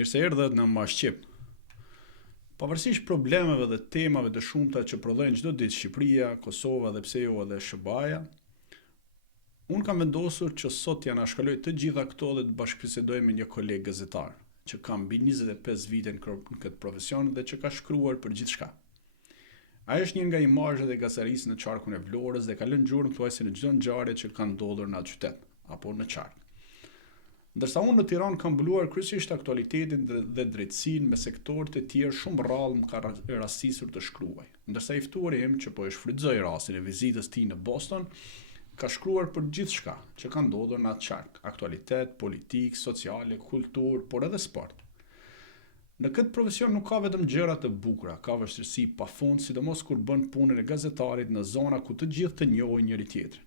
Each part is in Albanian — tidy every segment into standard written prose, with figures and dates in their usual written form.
Mirë se erdhët në Mashqip. Pavarësisht problemeve dhe temave të shumta që prodhojnë çdo ditë Shqipëria, Kosova dhe pse jo edhe SBA-ja, unë kam vendosur që sot t'ja anashkaloj të gjitha këto dhe të bashkëbisedoj me një koleg gazetar, që ka mbi 25 vite në këtë profesion dhe që ka shkruar për gjithçka. Ai është një nga imazhet e gazetarisë në qarkun e Vlorës dhe ka lënë gjurmë thuajse në çdo ngjarje që ka ndodhur në atë qytet apo në qark. Ndërsa unë në Tiranë kam mbuluar kryesisht aktualitetin dhe drejtësinë me sektorët e tjerë shumë rrallë më ka rastisur të shkruaj. Ndërsa i ftuari im që po e shfrytëzoi rastin e vizitës tij në Boston, ka shkruar për gjithçka që ka ndodhur në atë qark, aktualitet, politikë, sociale, kulturë, por edhe sport. Në këtë profesion nuk ka vetëm gjëra të bukura, ka vështirësi pafund, sidomos kur bën punën e gazetarit në zona ku të gjithë të njohin njëri tjetrin.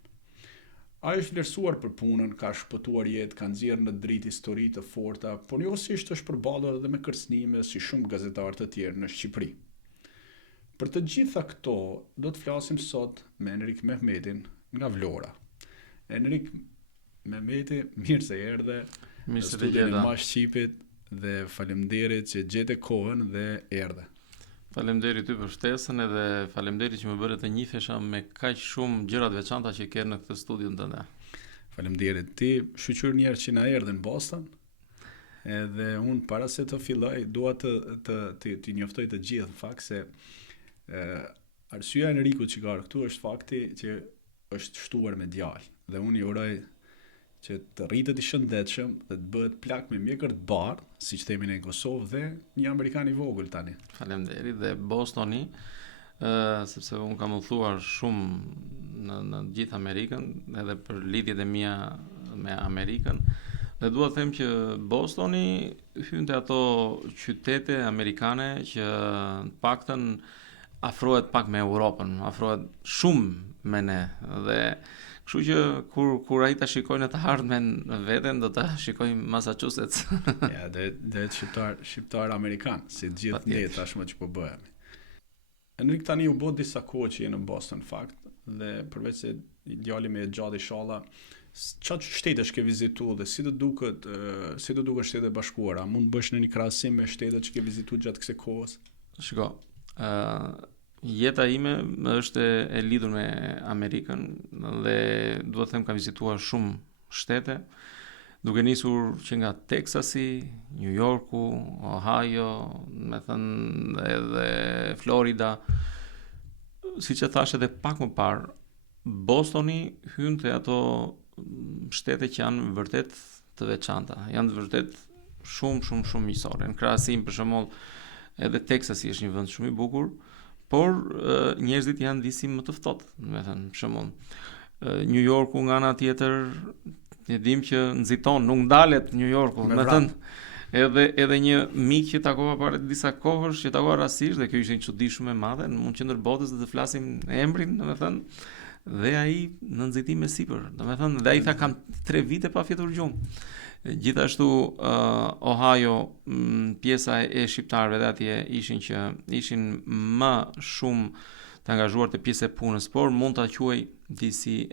Ai është vlerësuar për punën, ka shpëtuar jetë, ka nxjerrë në dritë histori të forta, por njëkohësisht është përballur edhe me kërcënime si shumë gazetarë të tjerë në Shqipëri. Për të gjitha këto, do të flasim sot me Enrik Mehmetin nga Vlora. Enrik Mehmeti, mirë se erdhe në studion e Mashqipit dhe faleminderit që gjete kohën dhe erdhe. Faleminderit ty për ftesën edhe faleminderit që më bëre të njihesha me kaq shumë gjëra të veçanta që ke në këtë studion tënde. Faleminderit ti, shqyr njerë që na erdhe në Boston. Edhe unë para se të filloj dua të njoftoj të gjithë në fakt se arsyeja e Enrikut që ka këtu është fakti që është shtuar me djalë dhe unë i uroj që të rritet i shëndetshëm dhe të bëhet plak me mjekër të bardhë, siç themi në Kosovë dhe një amerikan i vogël tani. Faleminderit dhe Bostoni, sepse unë kam udhëtuar shumë në gjithë Amerikën, edhe për lidhjet e mia me Amerikën. Dhe dua të them që Bostoni hyn te ato qytete amerikane që të paktën afrohet pak me Europën, afrohet shumë me ne dhe kështu që kur ai ta shikojnë të ardhmen veten do ta shikojnë Massachusetts. Ja, dhe shqiptar amerikan, si të gjithë ne tashmë që po bëhemi. Enrik tani u bë disa kohë që je në Boston fakt dhe përveç se djali më i gjatë inshallah, çfarë shtetesh ke vizituar dhe si të duket Shtetet e Bashkuara? Mund të bësh në një krahasim me shtetet që ke vizituar gjatë kësaj kohës? Shiko, jeta ime është e lidhur me Amerikën dhe duhet të them kam vizituar shumë shtete, duke nisur që nga Texasi, New Yorku, Ohio, me thënë edhe Florida. Siç e thash edhe pak më parë, Bostoni hyn te ato shtete që janë vërtet të veçanta, janë vërtet shumë miqësore. Në krahasim për shembull, edhe Texasi është një vend shumë i bukur, por njerëzit janë disi më të ftohtë, do të thënë, për shembull, New Yorku nga ana tjetër, ne dim që nxiton, nuk ndalet New Yorku, do të thënë, edhe një mik që takova para disa kohësh, që takova rastisht dhe kjo ishte një çudi shumë e madhe, në mund qendër botës dhe të flasim emrin, do të thënë, dhe ai në nxitim me sipër, do të thënë, dhe ai tha kam 3 vite pa fjetur gjumë. Gjithashtu Ohio, pjesa e shqiptarëve dhe atje ishin më shumë të angazhuar te pjesa e punës, por mund ta quaj disi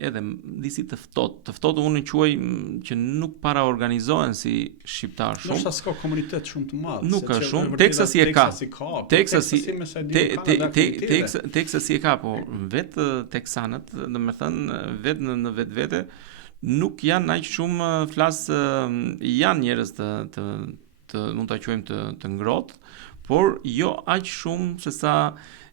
të ftohtë unë quaj që nuk para organizohen si shqiptar shumë. Ndoshta s'ka komunitet shumë të madh. Nuk ka shumë. Texasi e ka. Texasi e ka, po vetë teksanët, domethënë vetë në vetvete nuk janë aq shumë janë njerëz të mund ta quajmë të ngrohtë, por jo aq shumë se sa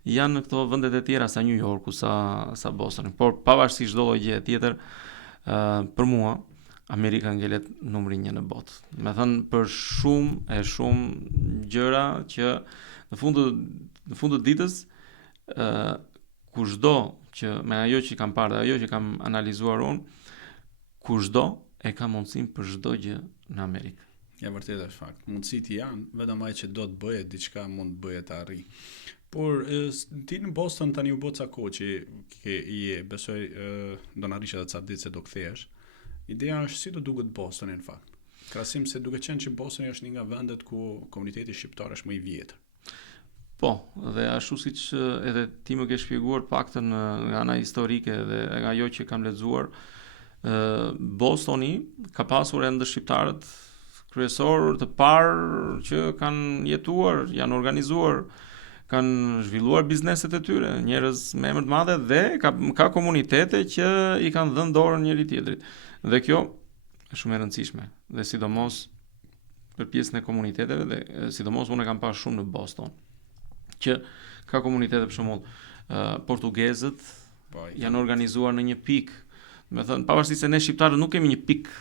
janë në këto vendet e tjera sa New Yorku, sa Bostoni. Por pavarësisht çdo gjë tjetër, për mua Amerika ngelet numri 1 në botë. Me thënë për shumë gjëra që në fund të ditës kushdo që me ajo që kam parë dhe ajo që kam analizuar unë, kushdo e ka mundësinë për çdo gjë në Amerikë. Ja vërtet është fakt. Mundësit janë, vetëm ai që do të bëhet diçka mund të bëhet të arrijë. Por ti në Boston tani u bë ca kohë që je, besoj do na rish edhe ca ditë se do kthehesh. Ideja është si do duket Bostoni në fakt. Krahasim se duke qenë që Bostoni është një nga vendet ku komuniteti shqiptar është më i vjetër. Po, dhe ashtu siç edhe ti më ke shpjeguar paktën nga ana historike dhe nga ajo që kam lexuar, Bostoni ka pasur ende shqiptarët kryesor të parë që kanë jetuar, janë organizuar, kanë zhvilluar bizneset e tyre, njerëz me emër të madhe dhe ka komunitete që i kanë dhënë dorën njëri tjetrit. Dhe kjo është shumë e rëndësishme. Dhe sidomos për pjesën e komuniteteve dhe sidomos unë e kam parë shumë në Boston, që ka komunitete për shembull portugezët janë organizuar në një pikë. Do të thënë, pavarësisht se ne shqiptarët nuk kemi një pikë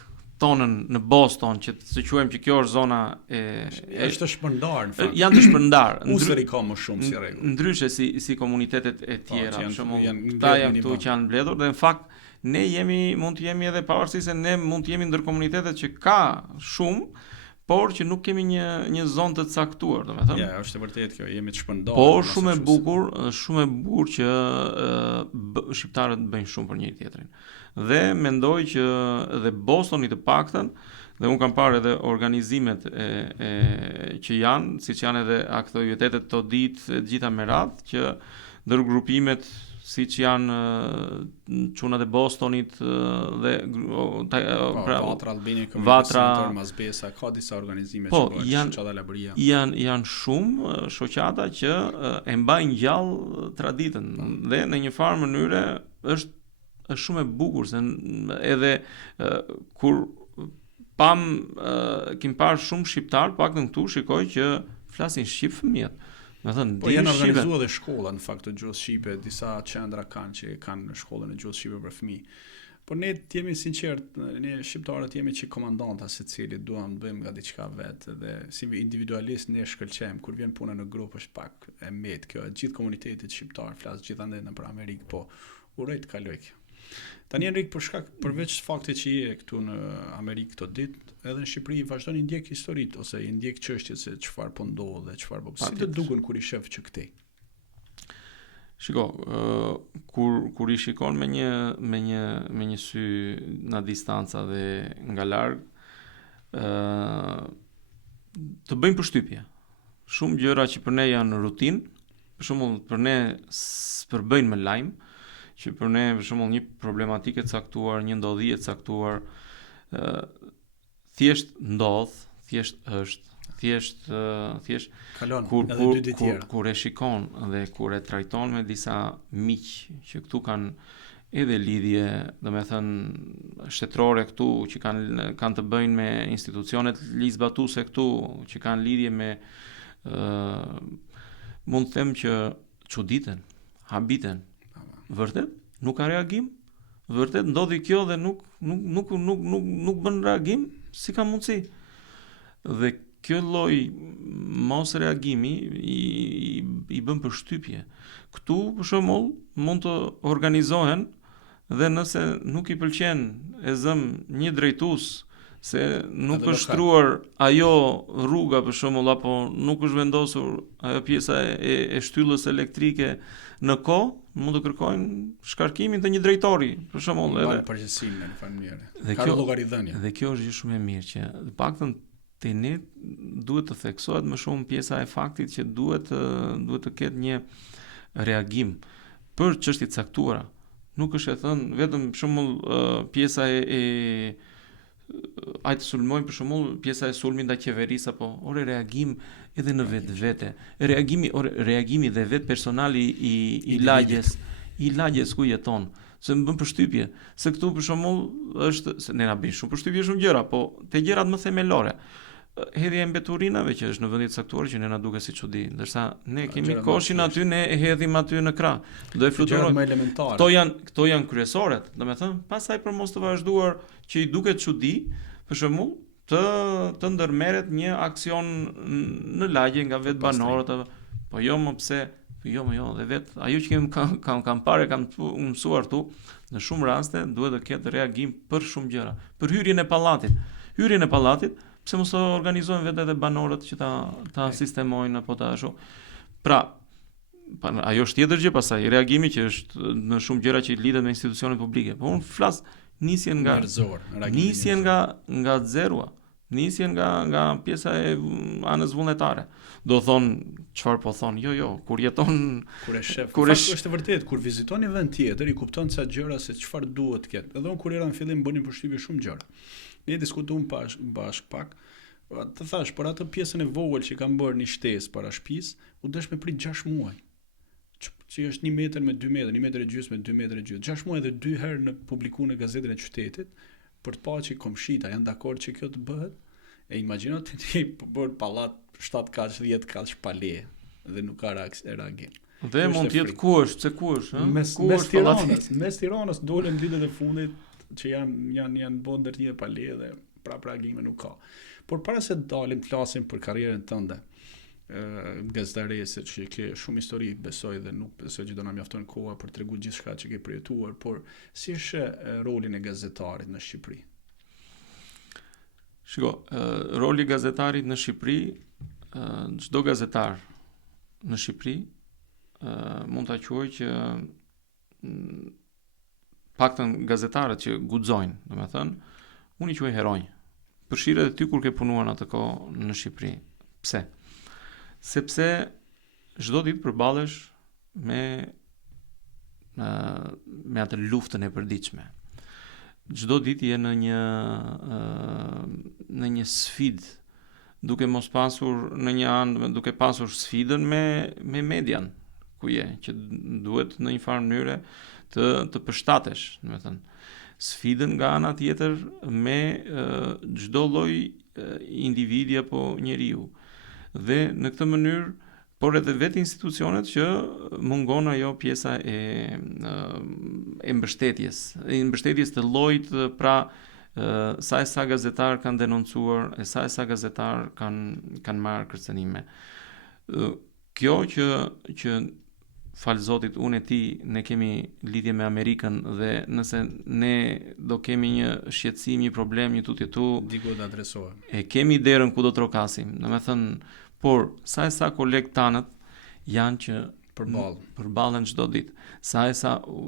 tonën në Boston që të quajmë që kjo është zona është të shpërndar në fakt. Janë të shpërndar. Usëri ka më shumë si rregull. Ndryshe si komunitetet e tjera, për shembull, janë ta janë këtu që janë mbledhur dhe në fakt ne mund të jemi edhe pavarësisht se ne mund të jemi ndër komunitetet që ka shumë, por që nuk kemi një zonë të caktuar, domethënë. Ja, është e vërtetë kjo, jemi të shpërndarë. Por shumë e bukur që shqiptarët bëjnë shumë për njëri tjetrin. Dhe mendoj që dhe Bostoni të paktën, dhe unë kam parë edhe organizimet që janë, siç janë edhe aktivitetet të ditë të gjitha me radhë, që ndër grupimet siç janë çunat e Bostonit dhe Vatra Albania Community Center, Mazbesa, ka disa organizime që bëjnë shoqata Labria. Janë shumë shoqata që e mbajnë gjallë traditën dhe në një farë mënyre është shumë e bukur se edhe kur kim parë shumë shqiptar, paktën këtu shikoj që flasin shqip fëmijët. Po janë organizuar dhe shkolla në fakt të gjuhës shqipe, disa qendra kanë që kanë shkollën e gjuhës shqipe për fëmijë. Por ne jemi sinqert, ne shqiptarët jemi që komandanta secili duam të bëjmë nga diçka vetë dhe si individualist ne shkëlqejmë kur vjen puna në grup është pak e met kjo, gjithë komunitetit shqiptar flas gjithandaj në për Amerikë, po uroj të kaloj kjo. Tani Enrik, përveç faktit që je këtu në Amerikë këto ditë, edhe në Shqipëri vazhdon i ndjek historitë ose i ndjek çështjet se çfarë po ndodh dhe çfarë po. Si të duken kur i shef që këtej? Shiko, kur i shikon me një sy nga distanca dhe nga larg, të bëjmë përshtypje. Shumë gjëra që për ne janë rutinë, për shembull për ne s'përbëjnë me lajm, që për ne për shembull një problematike të caktuar, një ndodhi e caktuar, thjesht ndodh, thjesht është, thjesht kalon kur e shikon dhe kur e trajton me disa miq që këtu kanë edhe lidhje, domethënë shtetërore këtu që kanë të bëjnë me institucionet ligjzbatuese këtu, që kanë lidhje me mund të them që çuditen, habiten. Vërtet nuk ka reagim, vërtet ndodhi kjo dhe nuk bën reagim, si ka mundësi. Dhe kjo lloj mos reagimi i bën përshtypje. Këtu për shembull mund të organizohen dhe nëse nuk i pëlqen e zëm një drejtues se nuk është shtruar ajo rruga për shembull apo nuk është vendosur ajo pjesa e shtyllës elektrike në kohë, mund të kërkojnë shkarkimin të një drejtori, për shembull, edhe përgjegjësinë në familje. Ka llogaridhënie. Dhe kjo është gjë shumë e mirë që të paktën te ne duhet të theksohet më shumë pjesa e faktit që duhet të ketë një reagim për çështje të caktuara. Nuk është e thënë vetëm për shembull pjesa ajtë sulmojnë për shembull pjesa e sulmit ndaj qeverisë apo reagim edhe në vetvete. Reagimi dhe vetë personali i lagjes ku jeton. Se më bën përshtypje, se këtu për shembull është se ne na bëjnë shumë përshtypje shumë gjëra, po te gjërat më themelore. Hedhja e mbeturinave që është në vende të caktuar që ne na duket si çudi, ndërsa ne kemi koshin aty, ne e hedhim aty në krah. Do e fluturojmë. Këto janë kryesoret, domethënë, pastaj për mos të vazhduar që i duket çudi, për shembull, të ndërmerret një aksion në lagje nga vetë banorët, po jo më pse, jo, dhe vetë ajo që kam parë, kam mësuar këtu, në shumë raste duhet të ketë reagim për shumë gjëra, për hyrjen e pallatit. Hyrjen e pallatit, pse mos organizojnë vetë edhe banorët që ta sistemojnë apo ta ashtu. Pra, ajo është tjetër gjë, pastaj reagimi që është në shumë gjëra që lidhet me institucionet publike. Po unë flas nisjen nga zerua, nisjen nga pjesa e anës vullnetare. Do thonë çfarë po thon? Jo, kur jeton kur e shef. Është vërtet kur viziton një vend tjetër i kupton ca gjëra se çfarë duhet të ketë. Edhe unë kur era në fillim bënim përshtypje shumë gjëra. Ne diskutuam bashkë pak Të thash, për atë pjesën e vogël që kam bërë një shtesë para shtëpisë, u desh me prit 6 muaj. Që është 1 metër me 2 metër, 1 metër e gjysmë me 2 metër e gjysmë. 6 muaj dhe 2 herë në publikuar në gazetën e qytetit, për të parë që komshita janë dakord që kjo të bëhet. E imagjino ti po bën pallat 7 kaç, 10 kaç pa leje dhe nuk ka reagim. Dhe mund të jetë ku është, ëh? Mes Tiranës dolën ditët e fundit që janë bën ndërtime pa leje dhe prap reagime nuk ka. Por para se të dalim të flasim për karrierën tënde, gazetarese që ke shumë histori, besoj dhe nuk besoj që do na mjafton koha për t'tregu gjithçka që ke përjetuar, por si është rolin e gazetarit në Shqipëri? Shiko, roli i gazetarit në Shqipëri, çdo gazetar në Shqipëri mund ta quaj që paktën gazetarët që guxojnë, domethënë, unë i quaj heronj. Përfshirë edhe ty kur ke punuar në atë kohë në Shqipëri. Pse? Sepse çdo ditë përballesh me atë luftën e përditshme. Çdo ditë je në një sfidë, duke mos pasur në një anë, duke pasur sfidën me median ku je, që duhet në një farë mënyre të përshtatesh, domethënë. Sfidën nga ana tjetër me çdo lloj individi apo njeriu. Dhe në këtë mënyrë, por edhe vetë institucionet që mungon ajo pjesa e mbështetjes të llojit, pra sa gazetar kanë denoncuar, sa gazetar kanë marrë kërcënime. Kjo që falë Zotit, unë e ti ne kemi lidhje me Amerikën dhe nëse ne do kemi një shqetësim, një problem, një tutje tu, diku të adresohem. E kemi derën ku do trokasim. Domethënë, por sa kolegë tanët janë që përballen çdo ditë. Sa,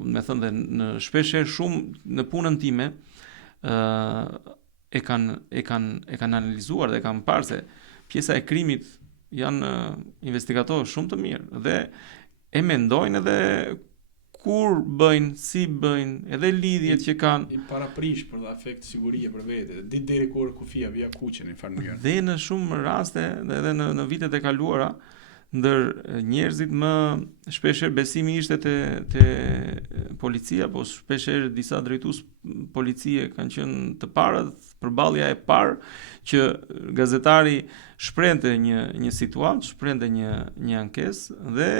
me thënë dhe në shpeshherë shumë në punën time e kanë analizuar dhe kanë parë se pjesa e krimit janë investigatorë shumë të mirë dhe e mendojnë edhe kur bëjnë, si bëjnë, edhe lidhjet që kanë. I paraprish për dhe afekt sigurie për vete, ditë deri kur kufia vija kuqen në farë mënyrë. Dhe në shumë raste, edhe në vitet e kaluara, ndër njerëzit më shpeshherë besimi ishte te policia, po shpeshherë disa drejtues policie kanë qenë të parët, përballja e parë që gazetari shprehte një situatë, shprehte një ankesë dhe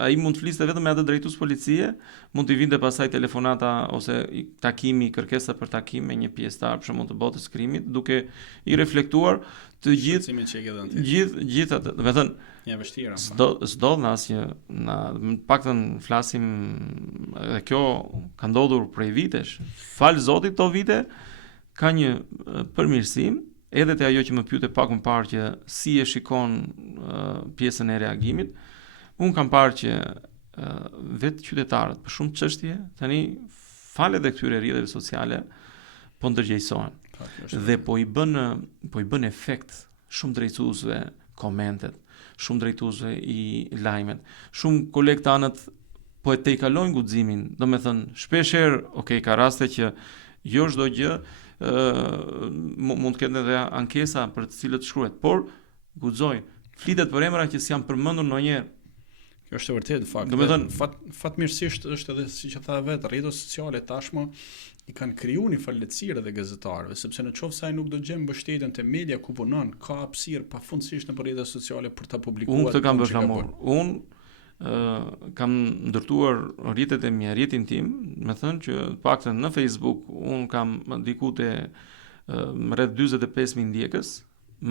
ai mund të fliste vetëm me atë drejtues policie, mund të vinte pasaj telefonata ose takimi, kërkesa për takim me një pjesëtar për shembull të botës krimit, duke i reflektuar të gjithë atë. Do të thënë, ja vështirë. S'do në asnjë, paktën flasim, dhe kjo ka ndodhur prej vitesh. Fal Zotit, to vite ka një përmirësim, edhe te ajo që më pyete pak më parë që si e shikon pjesën e reagimit. Unë kam parë që vetë qytetarët për shumë çështje tani falet dhe këtyre rrjeteve sociale po ndërgjegjësohen. Dhe po i bën efekt shumë drejtuesve komentet, shumë drejtuesve i lajmet, shumë kolegë tanët po e tejkalojnë guximin, domethënë shpeshherë, ka raste që jo çdo gjë mund të ketë edhe ankesa për të cilët shkruhet, por guxojnë, flitet për emra që s'janë përmendur ndonjëherë. Kjo është e vërtetë fakt. Domethënë fatmirësisht është edhe siç e tha vetë, rrjetet sociale tashmë i kanë krijuar një farë lehtësire dhe gazetarëve, sepse në qoftë se ai nuk do gjejë mbështetjen te media ku punon, ka hapësirë pafundësisht në rrjetet sociale për ta publikuar. Unë këtë kam bërë flamur. Kam ndërtuar rrjetet e mia, rrjetin tim, me thënë që paktën në Facebook unë kam diku te rreth 45.000 ndjekës,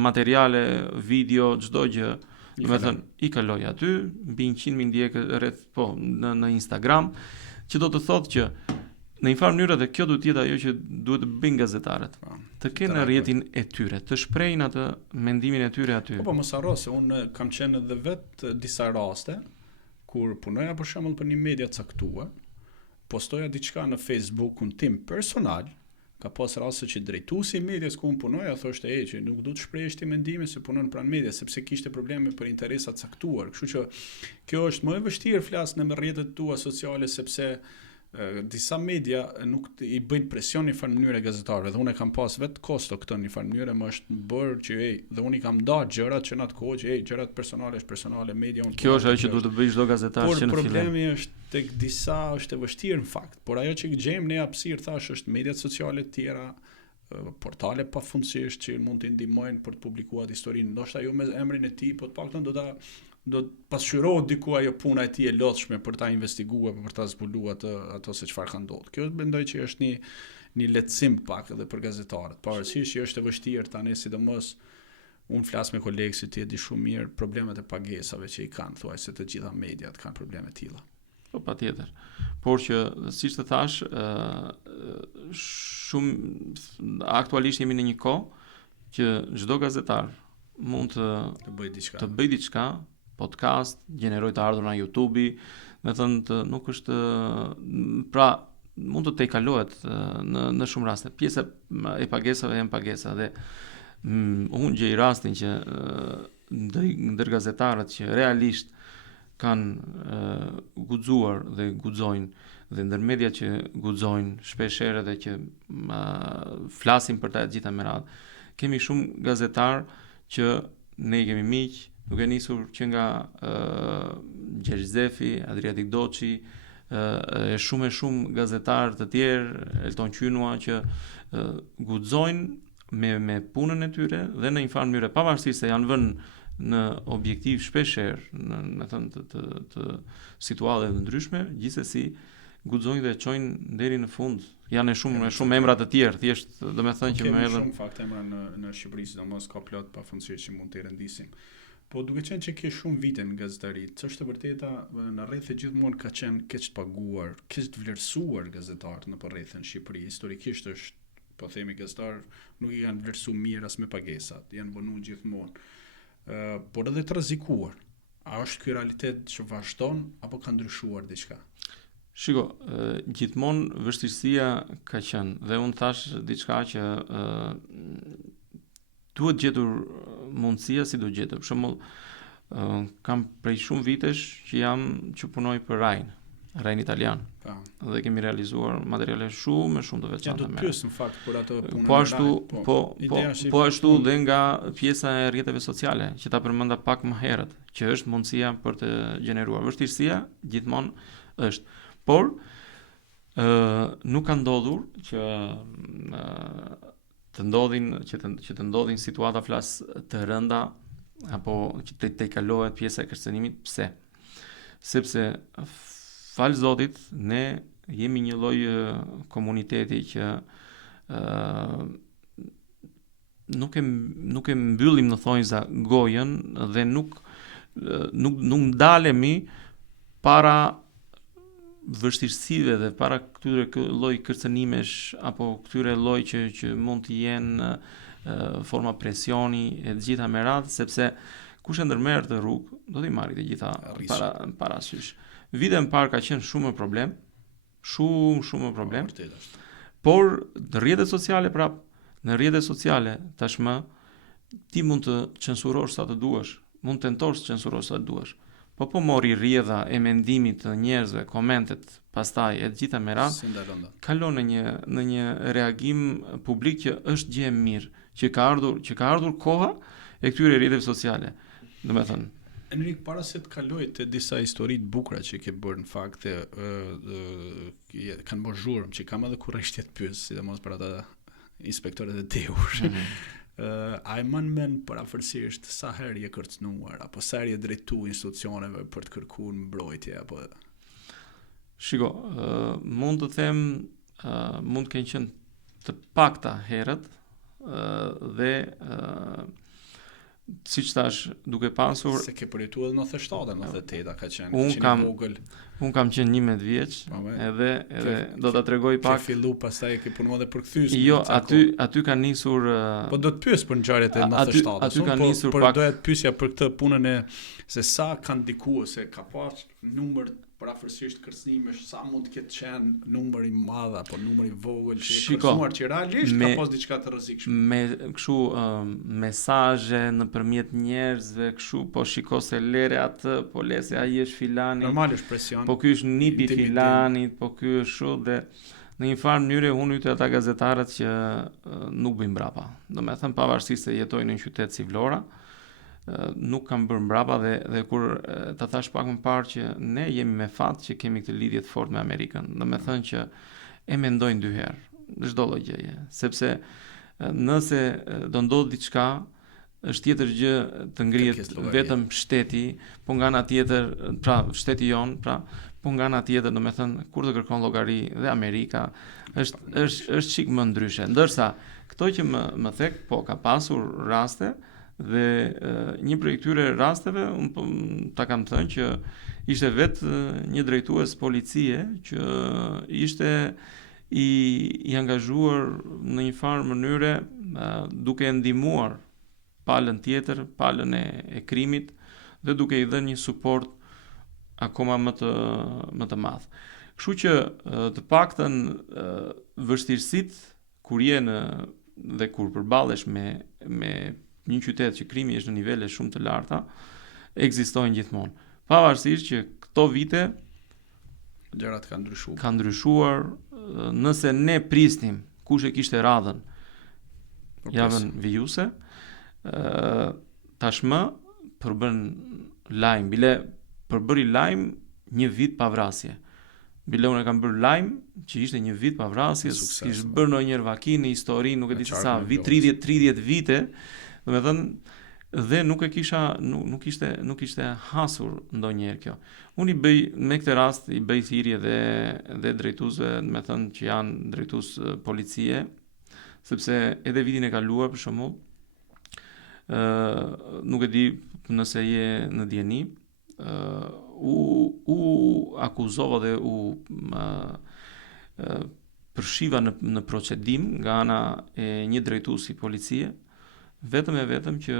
materiale, video, çdo gjë. Do të thënë, i kaloj aty, mbi 100.000 ndjekë rreth në Instagram, që do të thotë që në një farë mënyrë dhe kjo duhet të jetë ajo që duhet të bëjnë gazetarët. Të kenë rrjetin e tyre, të shprehin atë mendimin e tyre aty. Po mos harro se unë kam qenë edhe vetë disa raste kur punoja për shembull për një media caktuar, postoja diçka në Facebookun tim personal. Ka pas raste që drejtuesi i medias ku unë punoja thoshte që nuk duhet të shprehesh ti mendime se punon pranë medias sepse kishte probleme për interesa të caktuar. Kështu që kjo është më e vështirë flas në rrjetet tua sociale sepse disa media nuk i bëjnë presion një farë mënyre gazetarëve, dhe unë e kam pas vetë kosto këtë një farë mënyre, më është bërë që dhe unë i kam da gjërat që në atë kohë që gjërat personale është personale, media unë. Kjo është ajo që duhet të bëjë çdo gazetar që në fillim. Por problemi është tek disa është e vështirë në fakt, por ajo që gjejmë ne hapësirë thash është mediat sociale të tjera, portale pafundësisht që mund të ndihmojnë për të publikuar historinë, ndoshta jo me emrin e tij, por të paktën do të pasqyrohet diku ajo puna e tij e lodhshme për ta investiguar, për ta zbuluar ato se çfarë ka ndodhur. Kjo mendoj që është një lehtësim pak edhe për gazetarët. Pavarësisht që është e vështirë tani, sidomos unë flas me kolegë që ti e di shumë mirë problemet e pagesave që i kanë, thuaj se të gjitha mediat kanë probleme të tilla. Po patjetër. Por që siç të thash, shumë aktualisht jemi në një kohë që çdo gazetar mund të bëj diçka, podcast, gjeneroj të ardhur nga YouTube-i, me thënë nuk është pra mund të tejkalohet në shumë raste. Pjesa e pagesave janë pagesa dhe unë gjej rastin që ndër gazetarët që realisht kanë guxuar dhe guxojnë dhe ndër media që guxojnë shpeshherë dhe që flasin për ta gjitha me radhë. Kemi shumë gazetar që ne kemi miq, duke nisur që nga Gjergj Zefi, Adriatik Doçi, shumë gazetarë të tjerë, Elton Qynua, që guxojnë me punën e tyre dhe në një farë mënyrë, pavarësisht se janë vënë në objektiv shpeshherë, në thënë të situatave të ndryshme, gjithsesi guxojnë dhe çojnë deri në fund. Janë shumë emra të tjerë, thjesht domethënë që më erdhën shumë fakt emra në Shqipëri, sidomos ka plot pafundësisht që mund të rendisim. Po duke qenë që ke shumë vite në gazetari, ç'është e vërteta në rreth e gjithmonë ka qenë keq të paguar, keq të vlerësuar gazetarët në rrethën Shqipëri. Historikisht është, po themi, gazetar nuk i kanë vlerësuar mirë as me pagesat, janë vonuar gjithmonë. Por edhe të rrezikuar. A është ky realitet që vazhdon apo ka ndryshuar diçka? Shiko, gjithmonë vështirësia ka qenë dhe unë thash diçka që duhet gjetur mundësia si do gjetur. Për shembull, kam prej shumë vitesh që punoj për Rain italian. Dhe kemi realizuar materiale shumë të veçanta. Ja do të pyes në fakt për ato punën. Po ashtu dhe nga pjesa e rrjeteve sociale, që ta përmenda pak më herët, që është mundësia për të gjeneruar. Vështirësia gjithmonë është. Por nuk ka ndodhur që të ndodhin situata flas të rënda apo që të kalohet pjesa e kërcënimit. Pse? Sepse fal Zotit ne jemi një lloj komuniteti që nuk e mbyllim në thonjza gojën dhe nuk ndalemi para vështirësive dhe para këtyre lloj kërcënimesh apo këtyre lloj që mund të jenë forma presioni e të gjitha me radhë, sepse kush e ndërmerr të rrugë do t'i marrë të gjitha parasysh. Vite më parë ka qenë shumë problem, por në rrjetet sociale në rrjetet sociale tashmë ti mund të censurosh sa të duash, mund të tentosh të censurosh sa të duash. Po mori rrjedha e mendimit të njerëzve, komentet, pastaj e të gjitha me radhë, kalon në një reagim publik që është gjë e mirë, që ka ardhur koha e këtyre rrjeteve sociale. Domethënë, Enrik, para se të kaloj të disa histori të bukura që ke bërë në fakt, kanë bërë zhurmë që kam edhe kurrështje të pyes, sidomos për ata inspektorët e dheur. A e men parafërsisht sa herë je kërcënuar apo sa herë je drejtu institucioneve për të kërkuar mbrojtje apo? Shiko, mund të them mund të kenë qenë të pakta herët dhe siç thash, duke pasur se ke përjetuar 97, 98 ka qenë vogël. Un kam qenë 11 vjeç, edhe do ta tregoj pak. Ke fillu pastaj ke punuar edhe për kthyes. Jo, aty ka nisur po do të pyes për ngjarjet e 97. Aty ka nisur pak. Po doja të pyesja për këtë punën e se sa kanë ndikuar, se ka pas numër parafërsisht kërcënimesh, sa mund të ketë qenë numër i madh apo numër i vogël që e Shiko, kërcënuar që realisht ka pas diçka të rrezikshme. Me kështu mesazhe nëpërmjet njerëzve, kështu po shiko se lere atë, po le se ai është filani. Normal është presion. Po ky është nipi i intimidim. filanit, po ky është kështu dhe në një farë mënyrë unë hyj te ata gazetarët që nuk bëjnë mbrapa. Domethënë pavarësisht se jetojnë në një qytet si Vlora, nuk kam bërë mbrapa dhe kur ta thash pak më parë që ne jemi me fat që kemi këtë lidhje të fortë me Amerikën. Domethënë që e mendojnë dy herë çdo lloj gjëje, sepse nëse do ndodh diçka është tjetër gjë të ngrihet vetëm shteti, po nga ana tjetër, pra shteti jon, pra po nga ana tjetër, domethënë kur të kërkon llogari dhe Amerika është çik më ndryshe. Ndërsa këto që më thek, po ka pasur raste dhe një prej këtyre rasteve unë ta kam thënë që ishte vetë një drejtues policie që ishte i angazhuar në një farë mënyre duke ndihmuar palën tjetër, palën e krimit dhe duke i dhënë një suport akoma më të madh. Kështu që të paktën vështirësitë kur je dhe kur përballesh me një qytet që krimi është në nivele shumë të larta, ekzistojnë gjithmonë. Pavarësisht që këto vite gjërat kanë ndryshuar. Kanë ndryshuar, nëse ne prisnim kush e kishte radhën javën vijuse, tashmë përbën lajm, bile përbëri lajm një vit pa vrasje. Bile unë e kam bërë lajm që ishte një vit pa vrasje, kishte bërë ndonjëherë vakinë në histori, nuk e di se sa, vit 30 vite. Domethënë dhe nuk ishte hasur ndonjëherë kjo. Unë i bëj me këtë rast i bëj thirrje dhe drejtuesve, domethënë që janë drejtues policie, sepse edhe vitin e kaluar për shembull, nuk e di nëse je në dieni, u akuzova dhe u përshiva në procedim nga ana e një drejtuesi policie, vetëm që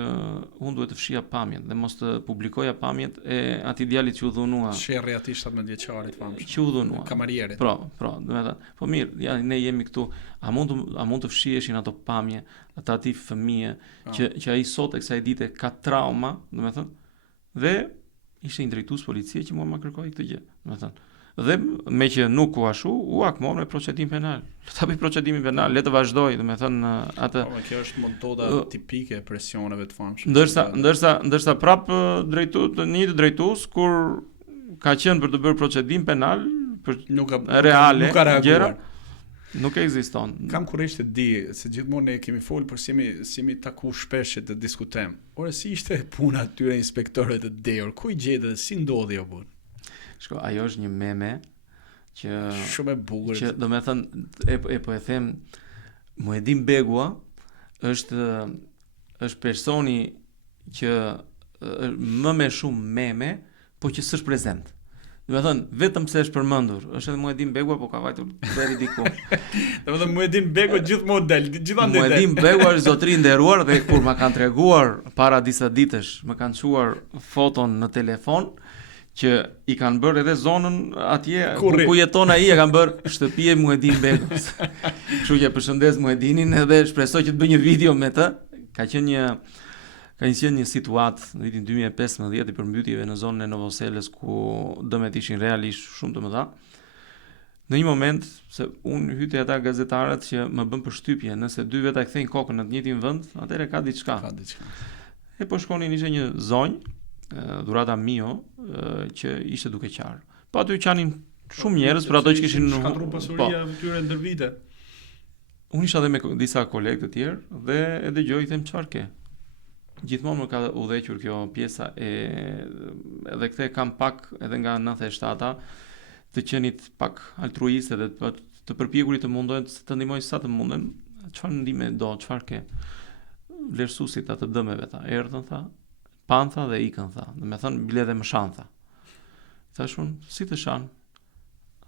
unë duhet të fshija pamjet dhe mos të publikoja pamjet e atij djalit që u dhunua. Sherrri atij 17 vjeçarit famshëm. Që u dhunua. Kamarierit. Domethënë, po mirë, ja, ne jemi këtu, a mund të fshiheshin ato pamje, atij fëmijë që ai sot e kësaj dite ka trauma, domethënë, dhe ishte një drejtues policie që mua më kërkoi këtë gjë, domethënë. Dhe me që nuk u ashu, u akmor me procedim penal. Le ta bëj procedimin penal, le të vazhdoj, domethënë atë. Po, kjo është metoda tipike e presioneve të famshme. Ndërsa prap një drejtues kur ka qenë për të bërë procedim penal për nuk ka gjëra, nuk ekziston. Kam kurrësh të di se gjithmonë ne kemi folur për si mi taku shpesh që të diskutojmë. Ora si ishte puna atyre inspektorëve të DEOR? Ku i gjetët dhe si ndodhi apo? Shko, ajo është një meme që shumë e bukur. Që domethënë po e them, Muedin Begua është personi që më me shumë meme, po që s'është prezent. Domethënë, vetëm se është përmendur, është edhe Muedin Begua, po ka vajtur deri diku. Domethënë Muedin Begua gjithmonë del, gjithandaj del. Muedin Begua është zotëri i nderuar dhe kur ma kanë treguar para disa ditësh, më kanë çuar foton në telefon që i kanë bërë edhe zonën atje ku jeton ai, e kanë bërë shtëpi e Muedin Begos. Kështu që përshëndes Muedinin edhe shpresoj që të bëj një video me të. Ka qenë një situatë në vitin 2015 i përmbytjeve në zonën e Novoselës ku dëmet ishin realisht shumë të mëdha. Në një moment se unë hyte ata gazetarët që më bën përshtypje, nëse dy veta e kthejnë kokën në të njëjtin vend, atëherë ka diçka. E po shkonin, ishte një zonjë Dhurata Mio që ishte duke qarë. Po aty qanin shumë njerëz për ato që kishin shkatru pasuria tyre ndër vite. Unë isha edhe me disa kolegë të tjerë dhe e dëgjoj, them çfarë ke. Gjithmonë më ka udhëhequr kjo pjesa edhe këtë kam pak edhe nga 97-a të qenit pak altruiste dhe të përpjekurit të mundojnë të ndihmojnë sa të munden. Çfarë ndihme do, çfarë ke? Vlerësuesit atë dëmeve tha, erdhën tha, pan tha dhe ikën tha. Domethënë bile dhe më shan tha. Thashun, si të shan?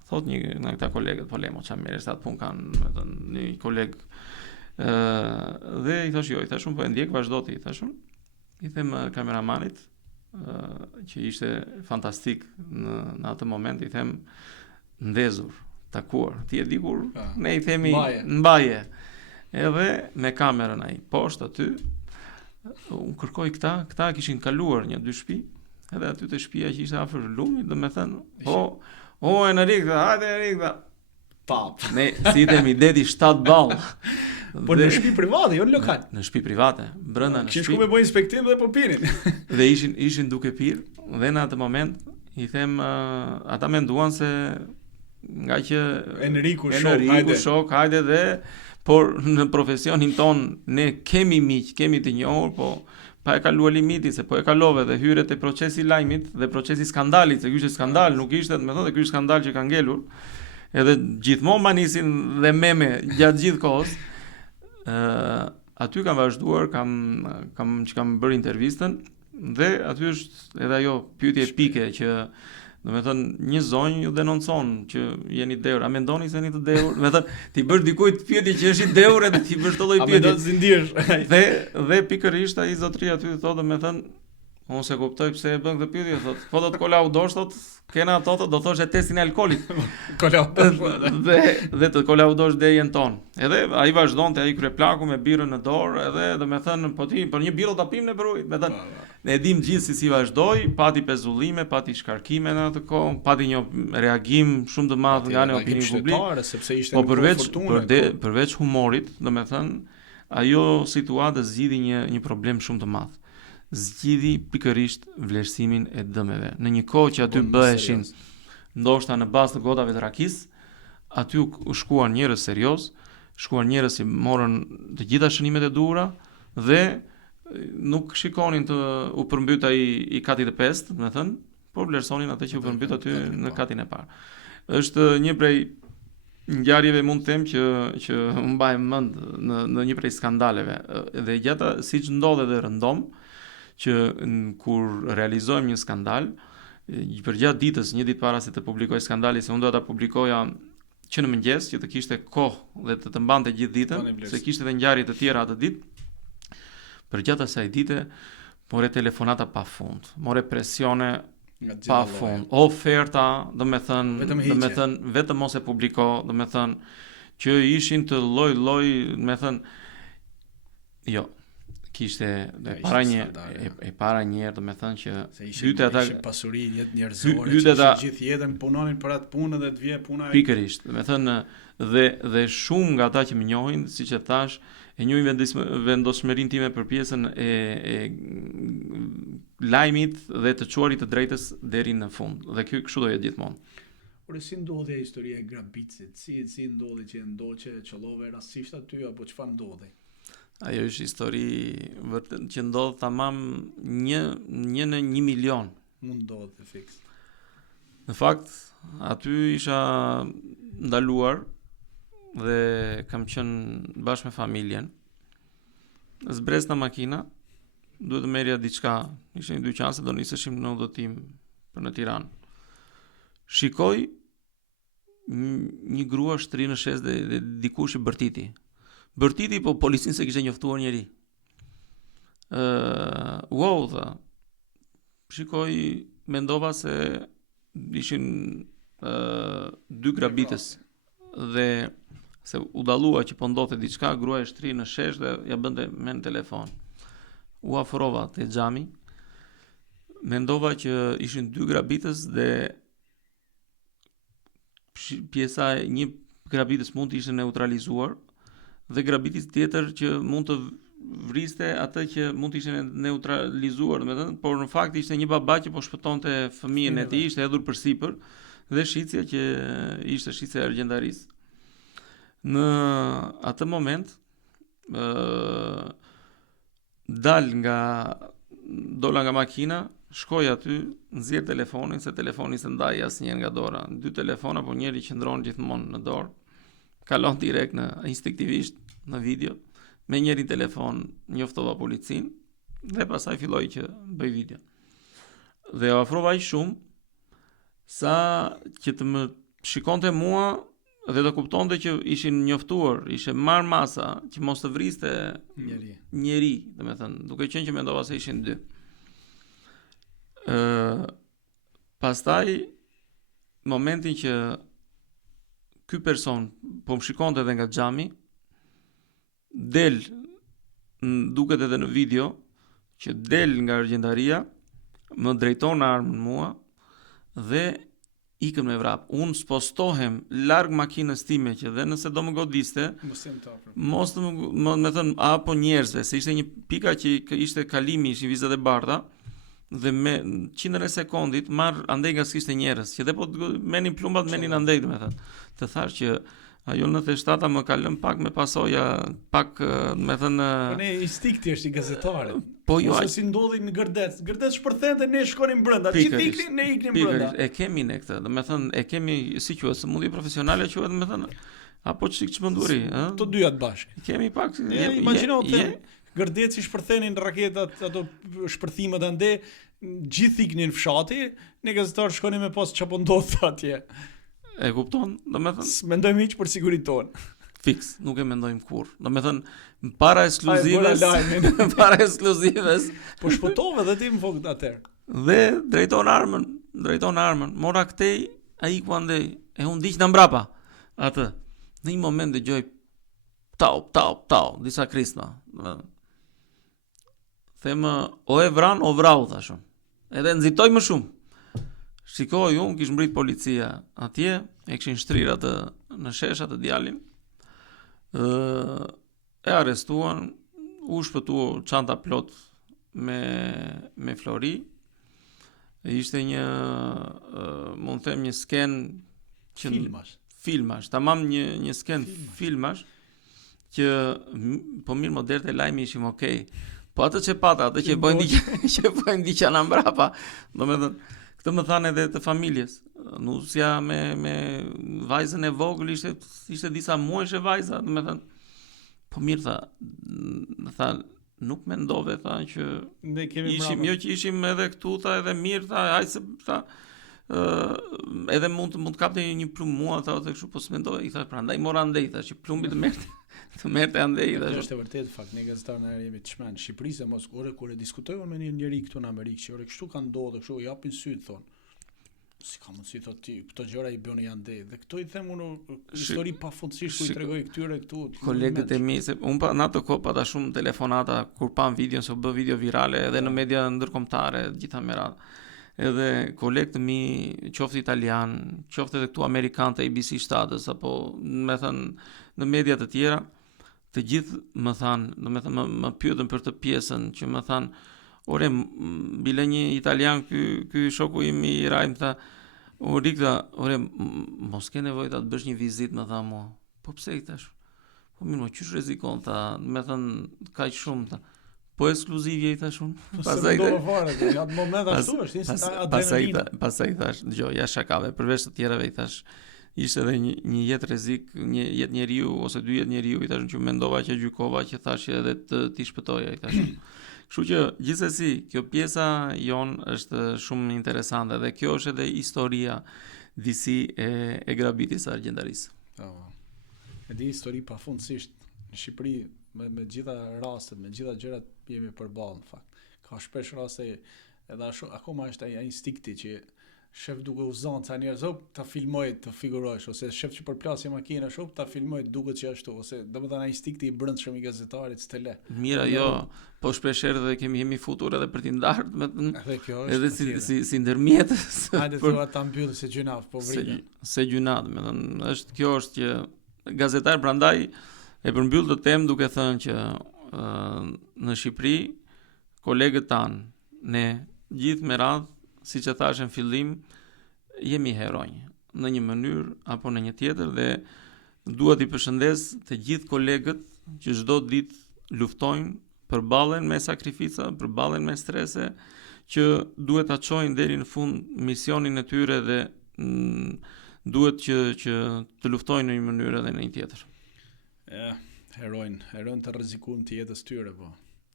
Thot një nga këta kolegët, po lemo çfarë merresh atë punë kanë, domethënë një koleg dhe i thash jo, i thashun po e ndjek vazhdo ti, thashun. I them kameramanit, që ishte fantastik në atë moment, i them ndezur, takuar. Ti e di kur ne i themi mbaje. Edhe me kamerën ai poshtë aty, unë kërkoj këta kishin kaluar 1-2 shtëpi, edhe aty te shtëpia që ishte afër lumit, domethënë, Enrik, hajde Enrik. Pap. Ne si themi deti 7 ball. Po në shtëpi private, jo në lokal. Në shtëpi private, brenda në shtëpi. Kishin shku me bëj inspektim dhe po pinin. Dhe ishin duke pirë, dhe në atë moment i them ata menduan se nga që Enriku shok, hajde dhe por në profesionin ton ne kemi miq, kemi të njohur, po pa e kaluar limiti, se po e kalove dhe hyre te procesi lajmit dhe procesi skandalit, se ky ishte skandal, nuk ishte, më thonë, ky ishte skandal që ka ngelur. Edhe gjithmonë ma nisin dhe meme gjatë gjithë kohës. Aty kam vazhduar, kam bërë intervistën dhe aty është edhe ajo pyetje epike që domethënë një zonjë ju denoncon që jeni deur. A mendoni se jeni të deur? Domethënë ti bësh dikujt pyetje që është i deur edhe ti bësh të lloj pyetje. A mendon zindirsh? Dhe pikërisht ai zotëria aty thotë domethënë unë se kuptoj pse e bën këtë pyetje, thotë, po do të kolaudosh, thotë, kena ato, do thoshte testin e alkoolit. dhe të kolaudosh dejen ton. Edhe ai vazhdonte, ai kryeplaku me birrën në dorë, edhe domethënë po një birrë ta pim ne për ujë, domethënë ne e dim gjithë si vazhdoi, pati pezullime, pati shkarkime në atë kohë, pati një reagim shumë të madh nga ana e opinionit publik, sepse ishte po përveç humorit, domethënë ajo situatë zgjidhi një problem shumë të madh. Zgjidhi pikërisht vlerësimin e dëmeve. Në një kohë që aty bëheshin ndoshta në bazë të gotave të rakis, aty u shkuan njerëz serioz, shkuan njerëz që morën të gjitha shënimet e duhura dhe nuk shikonin të u përmbyt ai i katit të 5, domethënë, por vlerësonin atë që u përmbyt aty në katin e parë. Është një prej ngjarjeve mund të them që mbaj mend në një prej skandaleve dhe gjata siç ndodhe dhe rëndom që kur realizojmë një skandal, përgjatë ditës, një ditë para se të publikoj skandali, se unë doja ta publikoja që në mëngjes, që të kishte kohë dhe të mbante gjithë ditën, se kishte edhe ngjarje të tjera atë ditë. Përgjatë asaj dite, more telefonata pafund, more presione pafund, oferta, domethënë vetëm mos e publiko, domethënë që ishin të lloj, domethënë jo. Kishte para një herë domethënë që hyte ata pasuri jetë njerëzore, që gjithë jetën punonin për atë punë dhe të vije puna e pikërisht, domethënë dhe shumë nga ata që më njohin, siç e thash, e njohin vendosmërinë time për pjesën e lajmit dhe të çuarit të drejtës deri në fund. Dhe kjo kështu do jetë gjithmonë. Por si ndodhi historia e Grabicit? Si ndodhi që ndoqe çollove rastisht aty apo çfarë ndodhi? Ajo është histori vërtet që ndodh tamam një në 1 milion. Mund ndodh të fiks. Në fakt, aty isha ndaluar dhe kam qenë bashkë me familjen. Zbresta makina, duhet të merrja diçka, ishte një dyqan se do niseshim në udhëtim për në Tiranë. Shikoj një grua shtri në shes dhe dikush i bërtiti, po policinë se kishte njoftuar njëri. Wow, tha. Shikoj, mendova se ishin 2 grabitës dhe se u dallua që po ndodhte diçka, gruaja shtri në shesh dhe ja bënte me në telefon. U afrova te xhami. Mendova që ishin 2 grabitës dhe pjesa e një grabitës mund të ishte neutralizuar dhe grabitis tjetër që mund të vriste atë që mund të ishte neutralizuar, domethënë, por në fakt ishte një baba që po shpëtonte fëmijën e tij, ishte hedhur përsipër dhe shitja që ishte shitja e argjendarisë. Në atë moment dola nga makina, shkoj aty, nxjerr telefonin, se telefoni se ndaj asnjë nga dora. 2 telefona, por njëri qëndron gjithmonë në dorë. Kalon direkt instinktivisht në video, me njëri telefon njoftova policin dhe pastaj filloi që bëj video. Dhe ofrova aq shumë sa që të më shikonte mua dhe të kuptonte që ishin njoftuar, ishte marr masa që mos të vriste njëri, domethënë, duke qenë që mendova se ishin 2. Pastaj momentin që ky person po më shikonte edhe nga xhami, duket edhe në video që del nga argjendaria, më drejton armën mua dhe ikëm me vrap. Unë spostohem larg makinës time që dhe nëse do më godiste, mos të më thënë apo njerëzve, se ishte një pika që ishte kalimi, ishin vizat e bardha, dhe me qindën e sekondit marr andej nga s'kishte njerëz, që dhe po menin plumbat, menin andej, domethënë. Të thash që ajo 97-a më ka lënë pak me pasoja, pak, me thënë... Po ne instikti është i gazetarit. Po jo, ose si ndodhi në Gërdec. Gërdec shpërthente, ne shkonim brenda. Gjithë iknin, ne iknim brenda. E kemi ne këtë, domethënë e kemi, si quhet, sëmundje profesionale quhet, domethënë, apo çik çmenduri, ëh? Të dyja të bashkë. Kemi pak. Imagjino të Gërdeci shpërthenin raketat, ato shpërthimet ande, gjithë iknin fshati, ne gazetarë shkonim me pas çapo ndodh atje. E kupton, domethënë, mendojmë hiç për sigurinë tonë. Fiks, nuk e mendojmë kur. Domethënë, para ekskluzives, para ekskluzives. Po shpëtove dhe ti më vogët atëherë. Dhe drejton armën, mora këtej, ai ku andej, e unë ndiq në mbrapa. Atë. Në një moment dëgjoj tau, disa krisma. Them, o e vran, o vrau, thashun. Edhe nxitoj më shumë. Shikoj unë, kishë mbrit policia atje, e kishin shtrirë atë në shesh atë djalin, e arrestuan, u shpëtua çanta plot me flori, ishte një, mund të them një sken që filmash, tamam një sken filmash, që po mirë më derte lajmi ishim okej. Po atë që pata, atë që bojnë ndiqja në mbrapa, domethënë, këtë më thanë edhe të familjes. Nusja me vajzën e vogël ishte disa muajsh e vajza, domethënë. Po mirë tha, nuk mendove tha që jo që ishim edhe këtu tha edhe mirë tha, hajse tha, edhe mund të kapte një plumb mua tha ose kështu, po s'mendove, i tha prandaj mora andej tha, që plumbi të merrte andej tha. Është e vërtetë fakt, ne gazetarë na jemi të shmend. Shqipërisë mos kur e diskutojmë me një njerëz këtu në Amerikë, që kështu ka ndodhur, kështu i japin sy thonë. Si ka mundësi thotë ti, këto gjëra i bënë janë ndej. Dhe këto i them unë histori pafundësisht ku i tregoj këtyre këtu. Kolegët e mi, se unë pa në ato kohë pata shumë telefonata kur pam videon, se u bë video virale edhe në media ndërkombëtare, gjitha merat. Edhe kolegë të mi, qoftë italian, qoftë edhe këtu amerikan të ABC 7-s, apo me thënë në media të tjera, të gjithë më thanë, domethënë më pyetën për të pjesën që më thanë, ore, bile një italian ky shoku im i rajmë tha, ore, mos ke nevojë ta të bësh një vizitë, më tha mua. Po pse i thash? Po mirë, më qysh rrezikon tha, më thënë kaq shumë tha. Po ekskluzivje i thash unë. Pastaj do të fare, në atë moment ashtu është, adrenalina. Pastaj i thash, dëgjoj, ja shakave, përveç të tjerave i thash, ishte edhe një jetë rrezik, një jetë njeriu ose dy jetë njeriu, i thash që mendova që gjykova që thash edhe ti shpëtoja, i thash. Kështu që gjithsesi, kjo pjesa jon është shumë interesante dhe kjo është edhe historia disi e grabitis së argjentarisë. E di histori pafundësisht në Shqipëri me gjitha rastet, me gjitha gjërat jemi përballë në fakt. Ka shpesh raste edhe ashtu, akoma është ai instikti që shef duke u zonë ca njerëz, ta filmoj, të figurosh, ose shef që përplasje makina, ta filmoj duket që ashtu, ose domethënë ai instikti i brendshëm i gazetarit s'te le. Mira, jo, po shpesh edhe jemi futur edhe për t'i ndarë, edhe si ndërmjetës. Hajde thua ta mbyll se gjunaf, po vrinë. Se gjunat, domethënë, kjo është që gazetar prandaj e përmbyll të temë duke thënë që në Shqipëri kolegët tanë, ne gjithë me radhë, siç e thash në fillim, jemi heronj në një mënyrë apo në një tjetër dhe dua t'i përshëndes të gjithë kolegët që çdo ditë luftojnë, përballen me sakrifica, përballen me strese, që duhet ta çojnë deri në fund misionin e tyre dhe duhet që të luftojnë në një mënyrë edhe në një tjetër. Heronj të rrezikojnë të jetës tyre, po.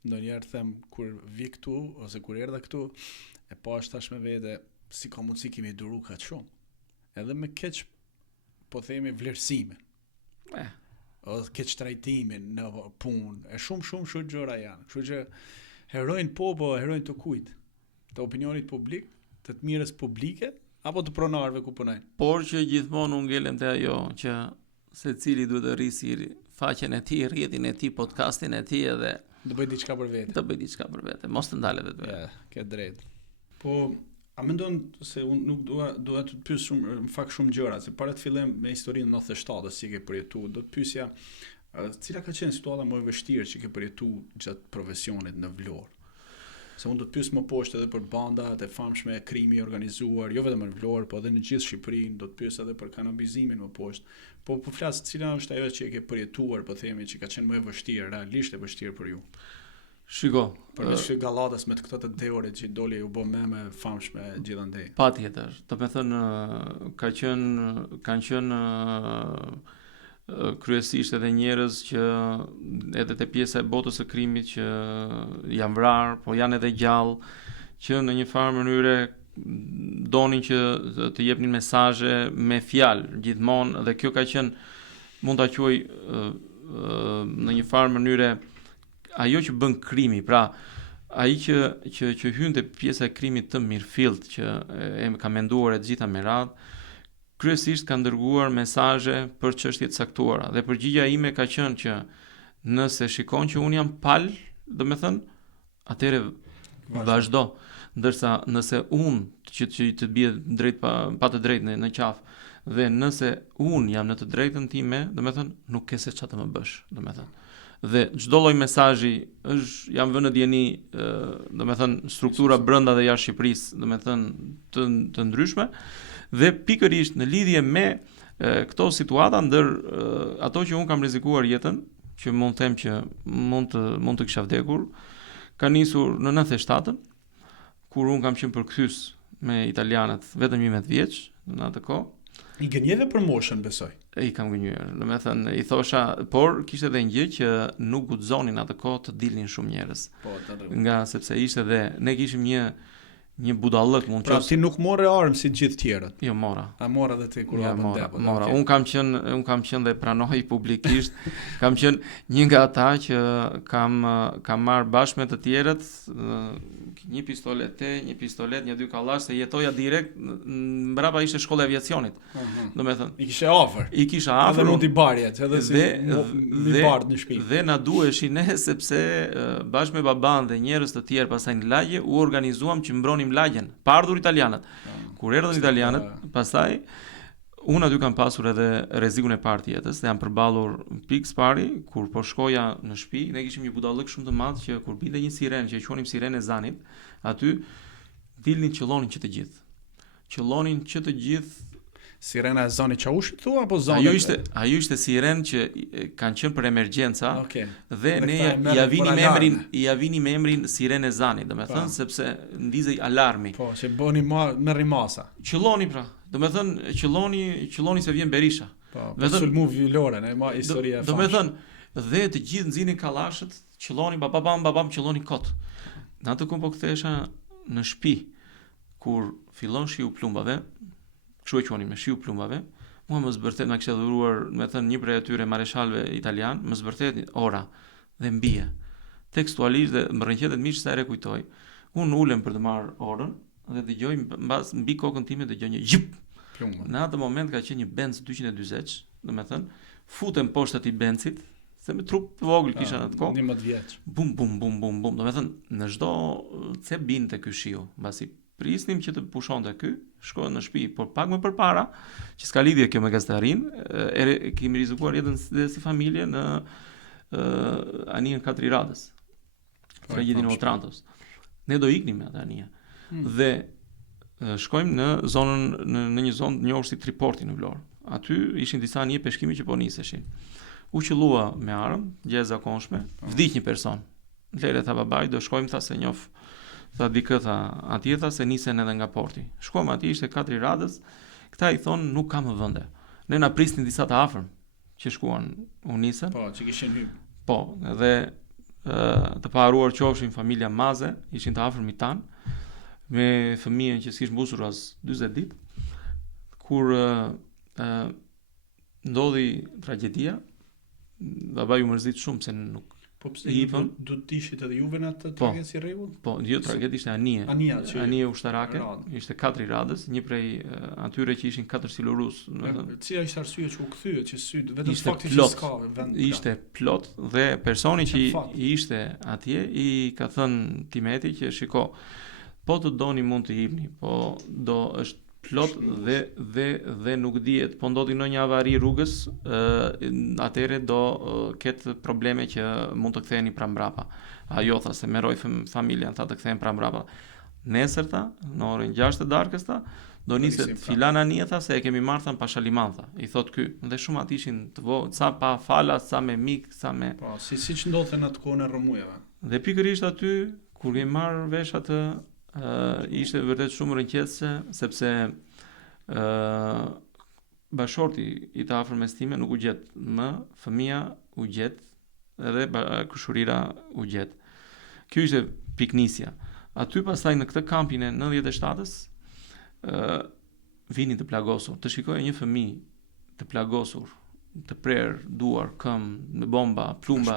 Ndonjëherë them kur vi këtu ose kur erdha këtu, e pash tash me vete si ka mundësi kemi duru kaq shumë. Edhe me keq po themi vlerësimin. Ose keq trajtimin në punë, e shumë gjëra janë. Kështu që heronj po heronj të kujt. të opinionit publik, të të mirës publike, apo të pronarëve ku punojnë? Por që gjithmonë unë ngelem te ajo që secili duhet të rrisë faqen e tij, rrjetin e tij, podcastin e tij edhe Do bëj diçka për vete. të bëj diçka për vete, mos të ndalet vetë. Ja, ke drejt. Po, a mendon se unë nuk dua të të pyes shumë në fakt shumë gjëra, se para të fillem me historinë 97 si ke përjetuar, do të pyesja cila ka qenë situata më e vështirë që ke përjetuar gjatë profesionit në Vlorë? Se unë do të pyes më poshtë edhe për bandat e famshme e krimi organizuar, jo vetëm në Vlorë, po edhe në gjithë Shqipërinë, do të pyes edhe për kanabizimin më poshtë. Po flas cila është ajo që e ke përjetuar, po themi që ka qenë më e vështirë, realisht e vështirë për ju. Shiko, Përveç gallatës me të këto të deorit që doli u bë me famshme gjithandej. patjetër. Do të thënë kanë qenë kryesisht edhe njerëz që edhe te pjesa e botës së krimit që janë vrarë, po janë edhe gjallë, që në një farë mënyre donin që të jepnin mesazhe me fjalë gjithmonë, dhe kjo ka qenë, mund ta quaj në një farë mënyre ajo që bën krimi, pra ai që hyn te pjesa e krimit të mirëfillt, që e ka menduar e gjitha me radhë, kryesisht ka dërguar mesazhe për çështje të caktuara, dhe përgjigjja ime ka qenë që nëse shikon që un jam pal, do të thënë, atëre vazhdo, ndërsa nëse un që të bie drejt pa të drejtë në qafë, dhe nëse un jam në të drejtën time, do të thënë, nuk ke se çfarë të më bësh, do të thënë. Dhe çdo lloj mesazhi jam vënë dieni, do të thënë, struktura brenda dhe jashtë Shqipërisë, do të thënë të ndryshme, dhe pikërisht në lidhje me këto situata ndër ato që un kam rrezikuar jetën, që mund të them që mund të kisha vdekur, ka nisur në 97-ën, kur un kam qenë përkthyes me italianët vetëm 11 vjeç në atë kohë. I gënjeve për moshën, besoj. I kam gënjur. Do të thënë, i thosha, por kishte edhe një gjë që nuk guxonin atë kohë të dilnin shumë njerëz. Po, nga sepse ishte dhe ne kishim një budallëk, mund të Pra ti nuk morë armë si gjithë tjerët. Jo, mora. A mora dhe ti kur Ja, hapën depo? mora. Un kam qenë dhe pranoj publikisht, kam qenë një nga ata që kam marr bashkë me të tjerët një pistolet, një dy kallash, se jetoja direkt mbrapa ishte shkolla e aviacionit. Do të thënë, I kishe afër. I kisha afër. Edhe mund t'i barjet, edhe si mi bardh në shtëpi. Dhe na duheshin ne, sepse bashkë me baban dhe njerëz të tjerë pastaj në lagje u organizuam që mbronim lagjen, pa ardhur italianët. Kur erdhën italianët, pastaj unë aty kam pasur edhe rrezikun e parë të jetës, dhe jam përballur pikës pari kur po shkoja në shtëpi, ne kishim një budallëk shumë të madh që kur binte një sirenë që e quanim sirenë e zanit, aty dilnin qellonin që të gjithë. Qellonin që të gjithë. Sirena e zonit Çavushit thua apo zonit? Ajo ishte sirenë që kanë qenë për emergjenca. Okay. Dhe ne ja vini me emrin sirenë e zanit, domethënë, sepse ndizej alarmi. Po, që bëni me rrimasa. Qelloni pra. Domethënë qelloni se vjen Berisha. Po, sulmu Vlorën, e ma historia e famshme. Domethënë, dhe të gjithë nxinin kallashët, qellonin babam qellonin kot. Në atë kohë po kthehesha në shtëpi kur fillon shiu plumbave, kështu e quanin me shiu plumbave. Mua më zbërthet, ma kishte dhuruar, me thënë, një prej atyre mareshalëve italian, më zbërthet ora dhe mbije. Tekstualisht, dhe më rënqetet mish sa e rekujtoj. Unë ulem për të marrë orën dhe dëgjoj mbas mbi kokën time dëgjoj një gjip. Në atë moment ka qenë një Benz 240, domethënë, futem poshtë atij Benzit, se me trup vogël kisha në atë kohë. 11 vjeç. Bum bum bum bum bum. Domethënë, në çdo ce binte ky shiu, mbasi prisnim që të pushonte ky, shkojnë në shtëpi, por pak më përpara, që s'ka lidhje kjo me gastarin, kemi rrezikuar jetën si familje në anijën Katri Radës. Tragjedin e Otrantos. Ne do iknim me atë anije. Dhe shkojmë në zonën në një zonë njohur si Triporti në Vlorë. Aty ishin disa anije peshkimi që po niseshin. U qellua me armë, gjë e zakonshme, vdiq një person. Lere tha babaj, do shkojmë, tha se njoh. Tha dikë, tha atje, tha se nisen edhe nga porti. Shkojmë atje, ishte Katri Radës. Këta i thonë nuk ka më vende. Ne na prisnin disa të afërm që shkuan, u nisën. Po, që kishin hyrë. Po, edhe të paruar qofshin familja Maze, ishin të afërmit tan, me fëmijën që s'kish mbusur as 40 ditë. Kur ndodhi tragjedia, babai u mërzit shumë se nuk Po pse Ipën. do të ishit edhe juve në atë Po. traget si rregull? Po, jo traget ishte anije. Anija që Anije ushtarake, radhë. ishte 4 radhës, një prej atyre që ishin 4 silurus, do të thënë. Cila ishte arsyeja që u kthyet që syt vetëm Ishte fakti që plot. s'ka vend. Ishte plot dhe personi që fat. i ishte atje i ka thënë Timeti që shiko, po të doni mund të jepni, po do është plot dhe nuk dihet, po ndodhi në një avari rrugës, atëre do ketë probleme që mund të ktheheni prambrapa. Ajo tha se meroj familjen, tha të kthehen prambrapa. Nesër tha, në orën 6 të darkës tha, do niset filan anije tha se e kemi marrë tha Pashaliman tha. I thot ky, dhe shumë atë ishin të vogël, sa pa falas, sa me mik, sa me. Po, siç ndodhte në atë kohën e rrëmujave. Dhe pikërisht aty kur i marr vesh atë ishte vërtet shumë rënqese sepse bashorti i të afërmes time nuk u gjet më, fëmia u gjet edhe kushurira u gjet. Kjo ishte piknisja. Aty pastaj në këtë kampin e 97-s vinin të plagosur. Të shikoje një fëmijë të plagosur, të prerë duar, këmbë, në bomba, plumba.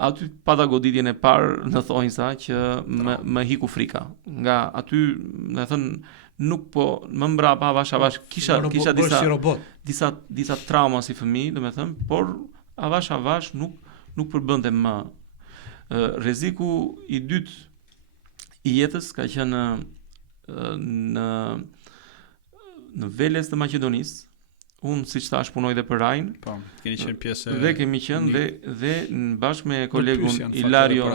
Aty pata goditjen e parë në thonjsa që më hiku frika. Nga aty, do thënë, nuk po më mbrapa avash kisha disa trauma si fëmijë, domethënë, por avash nuk përbënte më. Rreziku i dytë i jetës ka qenë në Veles të Maqedonisë. Unë siç thash punoj dhe për Rajn. Po, keni qenë pjesë. Dhe kemi qenë dhe bashkë me kolegun Ilario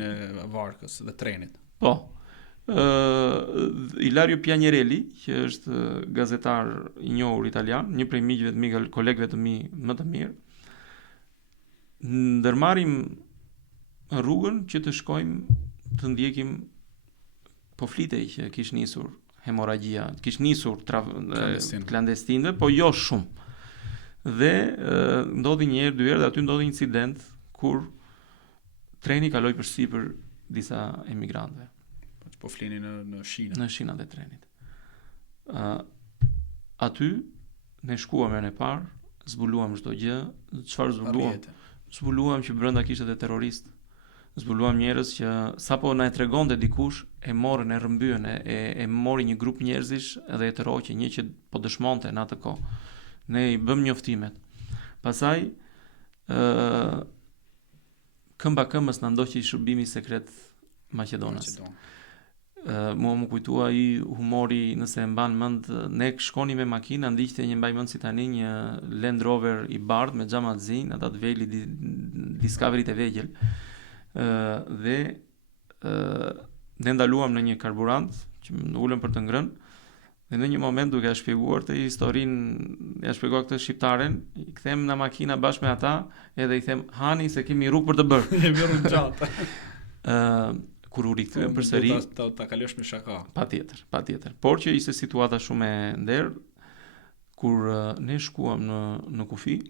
e varkës dhe trenit. Po. Ilario Piagnarelli, që është gazetar i njohur italian, një prej miqve të mi, kolegëve të mi më të mirë. Ndërmarrim rrugën që të shkojmë të ndjekim, po flitej që kish nisur hemoragjia, kish nisur klandestine, po jo shumë. Dhe ndodhi një herë, 2 herë, dhe aty ndodhi një incident kur treni kaloi përsipër disa emigrantëve. Po flini në shinë. Në shinat e trenit. Aty ne shkuam herën e parë, zbuluam çdo gjë, çfarë zbuluam? Zbuluam që brenda kishte edhe terrorist. Zbuluam njerëz që sapo na e tregonte dikush, e morën, e rrëmbyen, e mori një grup njerëzish edhe e tërhoqi, një që po dëshmonte në atë kohë. Ne i bëm njoftimet. Pastaj këmba këmbës na ndoqi shërbimi sekret Maqedonas. Mua më kujtua i humori, nëse e mban mend, ne shkoni me makina, ndiqte një mbaj mend si tani një Land Rover i bardh me xhama të zi, ata të veli Discovery të vegjël. Dhe ne ndaluam në një karburant që më ulëm për të ngrënë, dhe në një moment duke ja shpjeguar të historinë, ja shpjegova këtë shqiptaren, i kthem në makina bashkë me ata, edhe i them hani se kemi rrugë për të bërë. Kemi rrugë gjatë. Kur u rikthyem përsëri, ta kalosh me shaka. Patjetër. Por që ishte situata shumë e nder, kur ne shkuam në kufi,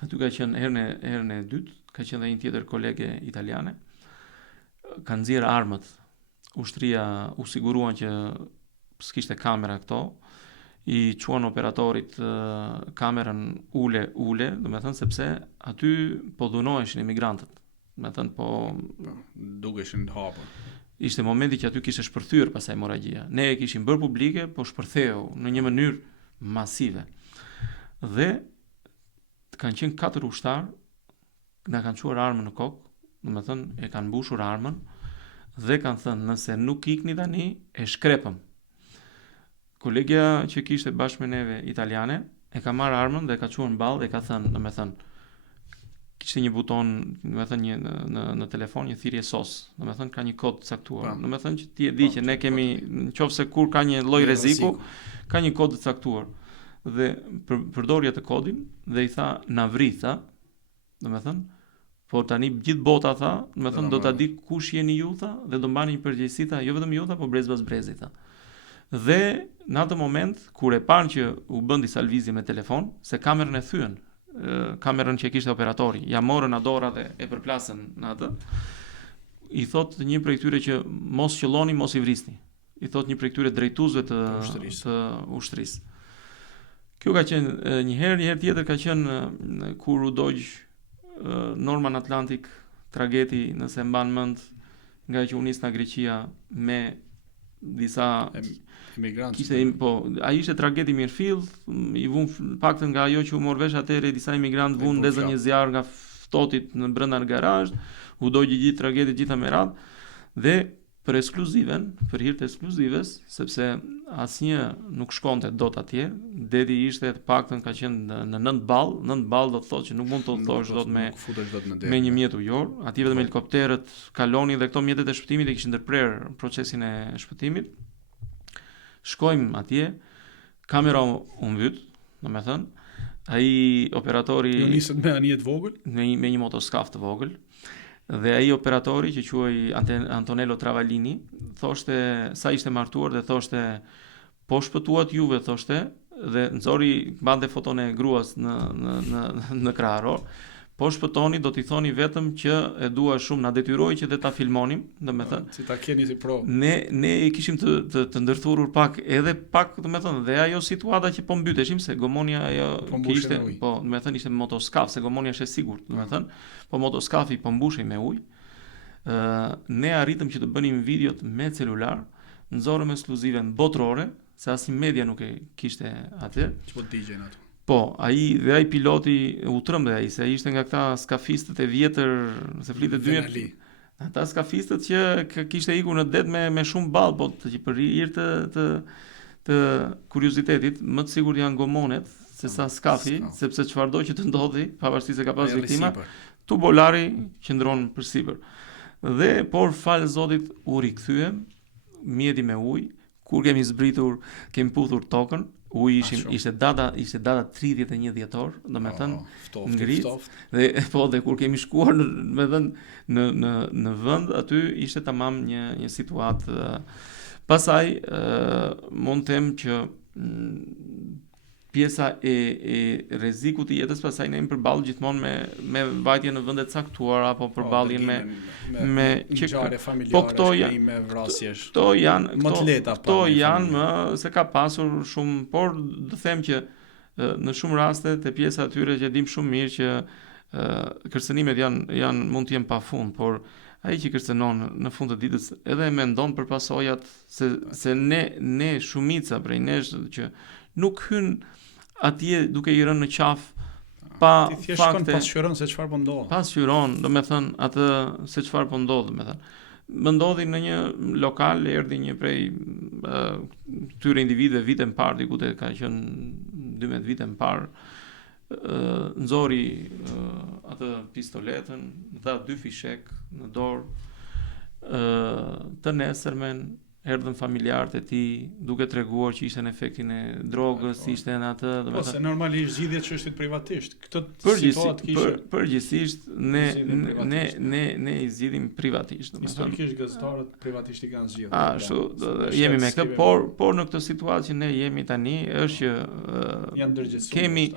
aty ka qenë herën e dytë, ka qenë dhe një tjetër kolege italiane, kanë nxjerrë armët. Ushtria u siguruan që s'kishte kamera këto, i quan operatorit kamerën ule, domethënë sepse aty po dhunoheshin emigrantët. Domethënë po dukeshin të hapur. Ishte momenti që aty kishte shpërthyer pasaj hemoragjia. Ne e kishim bërë publike, po shpërtheu në një mënyrë masive. Dhe kanë qenë 4 ushtar, na kanë çuar armën në kokë, domethënë e kanë mbushur armën dhe kanë thënë nëse nuk ikni tani e shkrepëm. Kolegja që kishte bashkë me neve italiane e ka marrë armën dhe ka çuar në ballë dhe ka thënë, domethënë kishte një buton, domethënë në telefon një thirrje SOS, domethënë ka një kod të caktuar. Domethënë që ti e di që ne kemi, nëse kur ka një lloj rreziku, ka një kod të caktuar. Dhe përdori atë kodin dhe i tha na vritha, domethënë, por tani gjithë bota tha, domethënë do ta di kush jeni ju tha dhe do mbani një përgjegjësi tha, jo vetëm ju tha, po brezbas brezi tha. Dhe në atë moment kur e pan që u bën disa lvizje me telefon, se kamerën e thyen, kamerën që kishte operatori, ja morën në dorë dhe e përplasën në atë. I thot një prej këtyre që mos qëlloni, mos i vrisni. I thot një prej këtyre drejtuesve të ushtrisë. Kjo ka qenë një herë tjetër ka qenë kur u dogj Norman Atlantic, tragedi, nëse mban mend, nga që u nis nga Greqia me disa emigrantë. Ai ishte tragedi mirëfill, i vun paktën nga ajo që u mor vesh atëherë disa emigrantë vun ndezën një zjarr nga ftohtit në brenda në garazh, u dogji gjithë tragedi gjitha me radhë dhe për ekskluziven, për hir të ekskluzives, sepse asnjë nuk shkonte dot atje, deti ishte të paktën ka qenë në 9 ball do të thotë që nuk mund të thosh dot me një mjet ujor, atje vetëm helikopterët kalonin dhe këto mjetet e shpëtimit e kishin ndërprer procesin e shpëtimit. Shkojmë atje, kamera u mbyt, domethënë, ai operatori ju nisët me anije të vogël, me një motoskaf të vogël. Dhe ai operatori që quhej Antonello Travaglini thoshte sa ishte martuar dhe thoshte po shpëtuat juve thoshte dhe nxori mbante foton e gruas në kraharo. Po shpëtoni do t'i thoni vetëm që e dua shumë, na detyroi që dhe ta filmonim, domethënë. Si ta keni si provë. Ne i kishim të ndërthurur pak, domethënë, dhe ajo situata që po mbyteshim se gomonia ajo ishte, domethënë ishte motoskaf, se gomonia është e sigurt, domethënë, po motoskafi po mbushej me ujë. Ne arritëm që të bënim videot me celular, nxorëm ekskluzive botërore, se asnjë media nuk e kishte atë. Ç'po digjen ato. Po, ai piloti u trembe ai, se ai ishte nga këta skafistët e vjetër, se flitet 2 ata skafistët që kishte ikur në det me shumë ball, po që për hir të kuriozitetit, më të sigurt janë gomonet se sa skafi, sepse çfarëdo që të ndodhi, pavarësisht se ka pas viktima, tubolari qëndron përsipër. Dhe por fal Zotit u rikthyem, mjeti me ujë, kur kemi zbritur, kemi puthur tokën. Ishte data 31 dhjetor, domethënë ngrit. Dhe kur kemi shkuar në vend aty ishte tamam një situatë. Pastaj mund të them që pjesa e rrezikut të jetës pastaj ne jemi përballë gjithmonë me vajtje në vende të caktuara apo përballje me ngjarje familjare, me vrasjesh. Këto janë më të lehta, këto janë më se ka pasur shumë, por do them që në shumë raste te pjesa atyre që dim shumë mirë që kërcënimet janë mund të jenë pafund, por ai që kërcënon në fund të ditës edhe mendon për pasojat se ne shumica prej nesh që nuk hyn atje duke i rënë në qafë pa fakte. Pasqyron se çfarë po ndodh. Pasqyron, domethënë atë se çfarë po ndodh, domethënë. Më ndodhi në një lokal, erdhi një prej këtyre individëve vite më parë, diku ka qenë 12 vite më parë, nxori atë pistoletën, dha 2 fishek në dorë, të nesërmen erdhën familjarët e tij duke treguar që ishte në efektin e drogës, ishte në atë, domethënë. Po se normalisht zgjidhjet çështit privatisht. Këtë situatë kishte. Përgjithsisht ne i zgjidhim privatisht, domethënë. Historikisht gazetarët privatisht i kanë zgjidhur. Ashtu jemi me këtë, por në këtë situatë që ne jemi tani është që janë ndërgjegjësuar.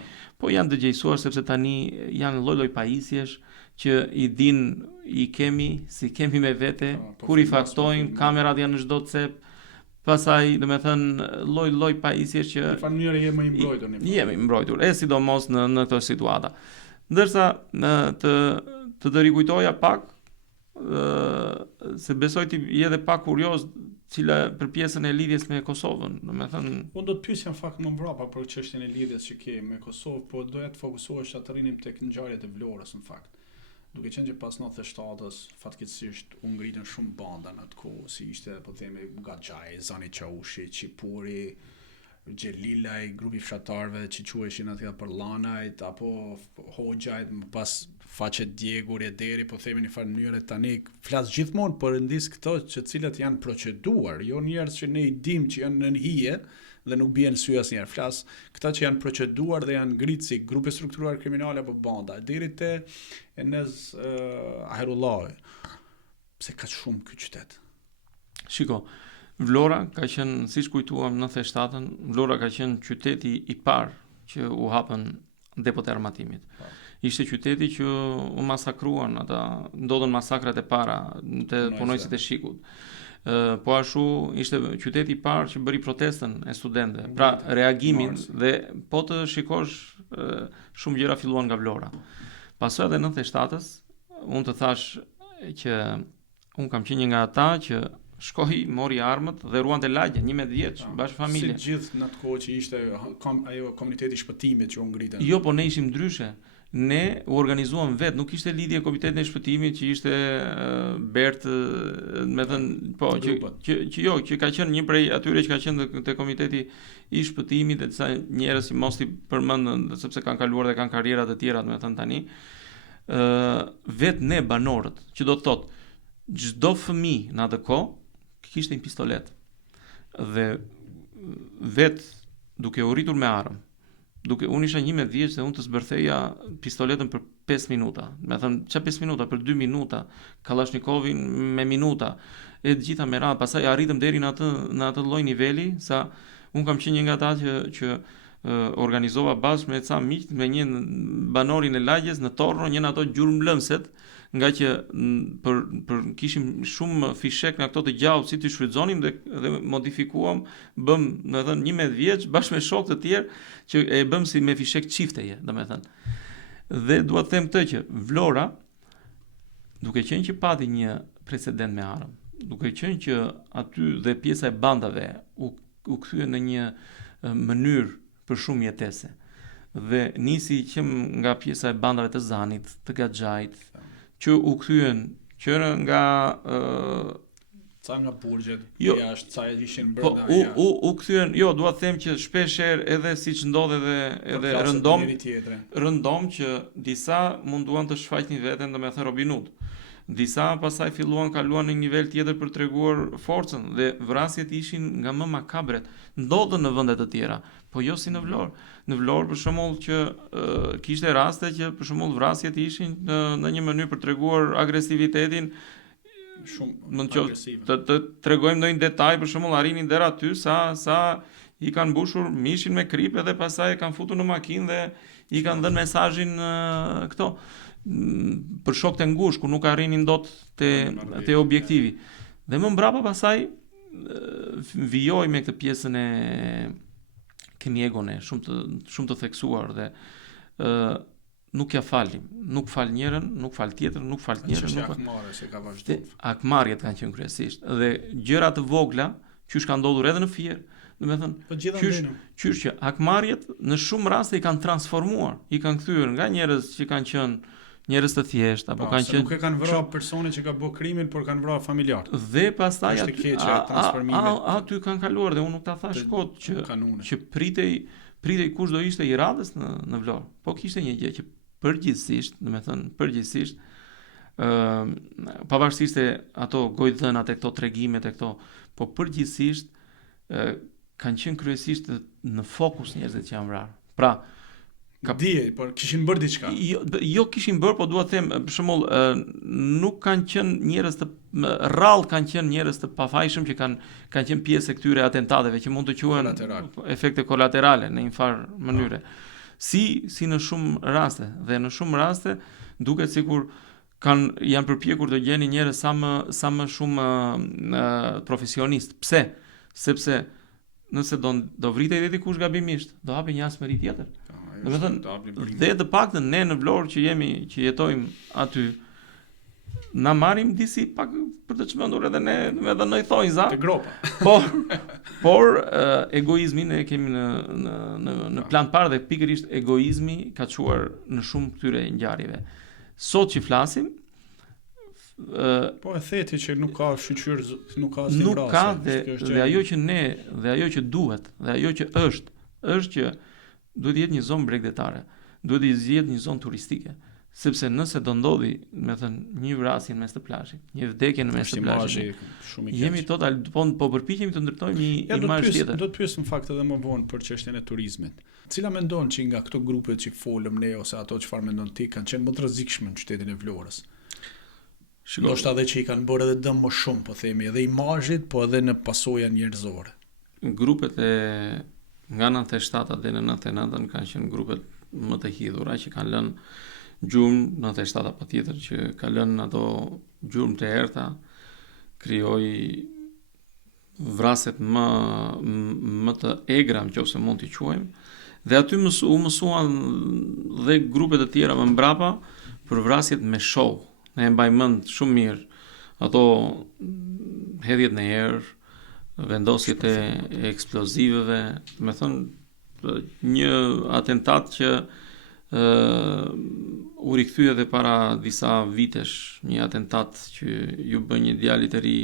Janë dëgjësuar sepse tani janë lloj-lloj pajisjesh që i kemi me vete, kur i faktojnë, kamerat janë në çdo cep, pastaj domethënë lloj pajisjesh që në mënyrë jemi mbrojtur, sidomos në këtë situata. Ndërsa të rikujtoja pak se besoj të jetë pak kurioz për pjesën e lidhjes me Kosovën, domethënë unë do të pyesja në fakt më mbrapa për çështjen e lidhjes që kemi me Kosovë, por doja të fokusohesh që të rrinim tek ngjarjet e Vlorës në fakt. Duke qenë që pas 97-s fatkeqësisht u ngritën shumë banda në atë kohë, si ishte po themi Gaxhaj, Zani Çaushi, Çipuri, Xhelilaj, grupi fshatarëve që quheshin atje për Llanajt apo Hoxhajt, më pas faqe Diegur e deri, po themi në farë mënyrë tani flas gjithmonë për rëndis këto që cilat janë proceduar, jo njerëz që ne i dim që janë në hije dhe nuk bien sy asnjëherë. Flas këta që janë proceduar dhe janë ngritur si grupe strukturar kriminale apo banda, deri te Enes Ahirullah. Pse ka shumë ky qytet? Shiko, Vlora ka qenë, siç kujtuam në 97-ën, Vlora ka qenë qyteti i parë që u hapën depot e armatimit. Ishte qyteti që u masakruan, ndodhen masakrat e para të punojësit e Shikut. Po ashtu ishte qyteti i parë që bëri protestën e studentëve, pra reagimin dhe po të shikosh shumë gjëra filluan nga Vlora. Pasojat e 97-s, unë të thash që unë kam qenë një nga ata që shkoi, mori armët dhe ruante lagje 11 vjeç bashkë familje. Si gjithë në atë kohë që ishte ajo komuniteti shpëtimit që u ngritën. Jo, po ne ishim ndryshe. Ne u organizuam vetë, nuk ishte lidhje komitetin e shpëtimit që ishte Bert, me thënë, po, që ka qenë një prej atyre që ka qenë te komiteti i shpëtimit dhe disa njerëz që mos i përmend sepse kanë kaluar dhe kanë karriera të tjera, me thënë tani. Vetë ne banorët, që do të thotë çdo fëmijë në atë kohë kishte një pistolet. Dhe vetë duke u rritur me armë, unë isha 11 vjeç dhe unë të zbërtheja pistoletën për 5 minuta. Me thënë, ç'a 5 minuta, për 2 minuta, Kalashnikovin me minuta, e të gjitha me radhë. Pastaj arritëm deri në atë lloj niveli sa unë kam qenë një nga ata që organizova bashkë me ca miq, me një banorin e lagjes në Torro, një nga ato gjurmëlëmset, nga që për kishim shumë fishek nga këto të gjallë si të shfrytëzonim dhe modifikuam, bëm, do të thënë 11 vjeç bashkë me shokë të tjerë që e bëm si me fishek çifteje, domethënë. Dhe dua të them këtë që Vlora, duke qenë që pati një precedent me armë, duke qenë që aty dhe pjesa e bandave u kthye në një mënyrë për shumë jetese. Dhe nisi që nga pjesa e bandave të Zanit, të Gaxhait, që u kthyen që nga ca nga burgjet, jashtë ca ishin brenda. U kthyen, jo, dua të them që shpesh herë edhe siç ndodh edhe rëndom që disa munduan të shfaqnin veten, domethënë Robin Hood. Disa pasaj kaluan në një nivel tjetër për treguar forcën dhe vrasjet ishin nga më makabret. Ndodhen në vende të tjera, po jo si në Vlorë. Në Vlorë për shembull që kishte raste që për shembull vrasjet ishin në një mënyrë për treguar agresivitetin shumë agresive. Të tregojmë ndonjë detaj, për shembull arrinin deri aty sa i kanë mbushur mishin me kripe dhe pastaj e kanë futur në makinë dhe i kanë dhënë mesazhin këto për shokët e ngushtë ku nuk arrinin dot te objektivi. Dhe më mbrapa pasaj vijoi me këtë pjesën e kemiegone shumë të theksuar dhe nuk ja falim, nuk fal njërin, nuk fal tjetrën, nuk fal njërin, akmarrjet kanë qenë kryesisht dhe gjëra të vogla që kanë ndodhur edhe në fier. Domethënë, qysh që akmarrjet në shumë raste i kanë transformuar, i kanë kthyer nga njerëz që kanë qenë njerëz të thjeshtë apo kanë qenë nuk e kanë vrarë personin që ka bërë krimin, por kanë vrarë familjar. Dhe pastaj aty kanë kaluar dhe unë nuk ta thash kot që pritej kush do ishte i radhës në Vlorë. Po kishte një gjë që përgjithsisht pavarësisht e ato gojdhënat e këto tregimet e këto, po përgjithsisht kanë qenë kryesisht në fokus njerëzit që janë vrarë. Pra dije, por kishin bërë diçka. Jo kishin bërë, po dua të them, për shembull, nuk kanë qenë njerëz të rrallë, kanë qenë njerëz të pafajshëm që kanë qenë pjesë e këtyre atentateve që mund të quhen efekte kolaterale në një farë mënyre. Si në shumë raste dhe në shumë raste duket sikur janë përpjekur të gjeni njerëz sa më shumë profesionistë. Pse? Sepse nëse do vritej dhe dikush gabimisht, do hapë një asmëri tjetër. Dhe të paktën ne në Vlorë që jetojmë aty, na marrim disi pak për të çmendur edhe ne, edhe në i thonjë za. Të gropa. Por egoizmin e kemi në plan parë dhe pikërisht egoizmi ka çuar në shumë këtyre ngjarjeve. Sot që flasim, po e theti që nuk ka shqyr, nuk ka asnjë nuk ka dhe ajo që ne dhe ajo që duhet dhe ajo që është që duhet jetë një zonë bregdetare, duhet jetë një zonë turistike, sepse nëse do ndodhi, me thënë, një vrasje në mes të plazhit, një vdekje në mes të plazhit, jemi total, po përpiqemi të ndërtojmë një imazh tjetër. Do të pyes në fakt edhe më vonë për çështjen e turizmit. Cila mendon që nga këto grupe që folëm ne ose ato çfarë mendon ti kanë qenë më të rrezikshme në qytetin e Vlorës? Ndoshta edhe që i kanë bërë edhe dëm më shumë, po themi, edhe imazhit, po edhe në pasoja njerëzore. Grupet nga 97 dhe në 99 kanë qenë grupet më të hidhura që kanë lënë gjurmë, 97 patjetër që ka lënë ato gjurmë të errta, krijoi vrasjet më të egra, nëse mund t'i quajmë, Dhe aty u mësuan dhe grupe të tjera më mbrapa për vrasjet me show. Ne e mbaj mend shumë mirë ato hedhjet në erë, vendosjet e eksploziveve, me thënë një atentat që u rikthye edhe para disa vitesh, një atentat që ju bën një djalë i ri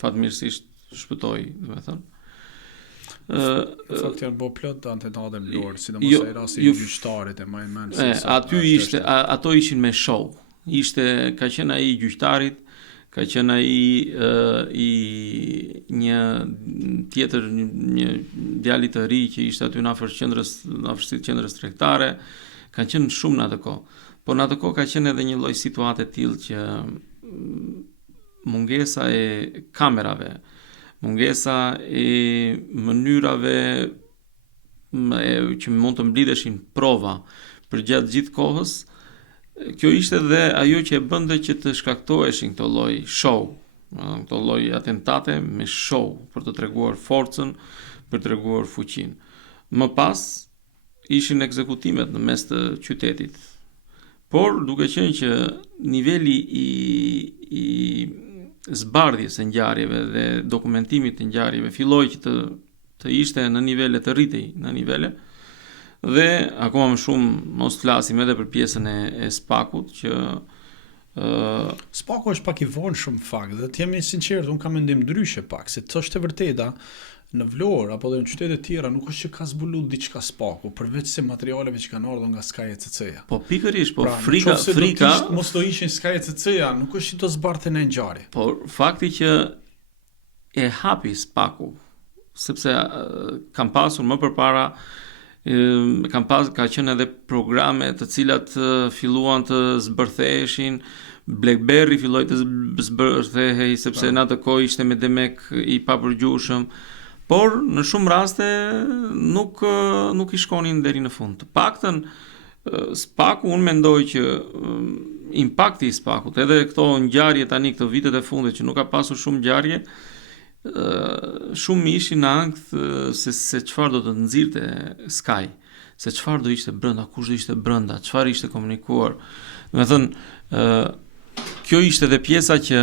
fatmirësisht shpëtoi, domethënë. Fakt janë bo plot atentate në Vlorë, sidomos ai rasti i gjyqtarit e më mend se aty ishte ato ishin me show. Ka qenë ai i gjyqtarit, ka qenë ai i një tjetër një djalë të ri që ishte aty në afërsitë qendrës tregtare, kanë qenë shumë në atë kohë. Po në atë kohë ka qenë edhe një lloj situate tillë që mungesa e kamerave, mungesa e mënyrave që mund të mblidheshin prova për gjatë gjithë kohës, kjo ishte dhe ajo që e bënte që të shkaktoheshin këto lloj show, këto lloj atentate me show për të treguar forcën, për të treguar fuqinë. Më pas ishin ekzekutimet në mes të qytetit. Por duke qenë që niveli i zbardhjes së ngjarjeve dhe dokumentimit të ngjarjeve filloi që të ishte në nivele të rritej, në nivele, dhe akoma më shumë mos flasim edhe për pjesën e Spakut që Spaku është pak i vonë shumë fakt, dhe të jemi sinqert, unë kam mendim ndryshe pak, se të është e vërteta në Vlorë apo dhe në qytete tjera nuk është që ka zbulu diçka Spaku, përveç se materialeve që kanë ardhur nga Sky ECC-ja. Po pikërisht, po pra, frika mos do ishin Sky ECC-ja, nuk është që do zbartën e ngjarje. Po fakti që e hapi Spaku, sepse kam pasur më përpara ka qenë edhe programe të cilat filluan të zbërtheheshin, BlackBerry filloi të zbërthehej sepse në atë kohë ishte me demek i papërgjushëm, por në shumë raste nuk i shkonin deri në fund. Të paktën Spaku, unë mendoj që impakti i Spakut, edhe këto ngjarje tani këto vitet e fundit që nuk ka pasur shumë ngjarje, shumë ishin në ankth se çfarë do të nxirrte Sky, se çfarë do ishte brenda, kush do ishte brenda, çfarë ishte komunikuar. Domethënë, kjo ishte edhe pjesa që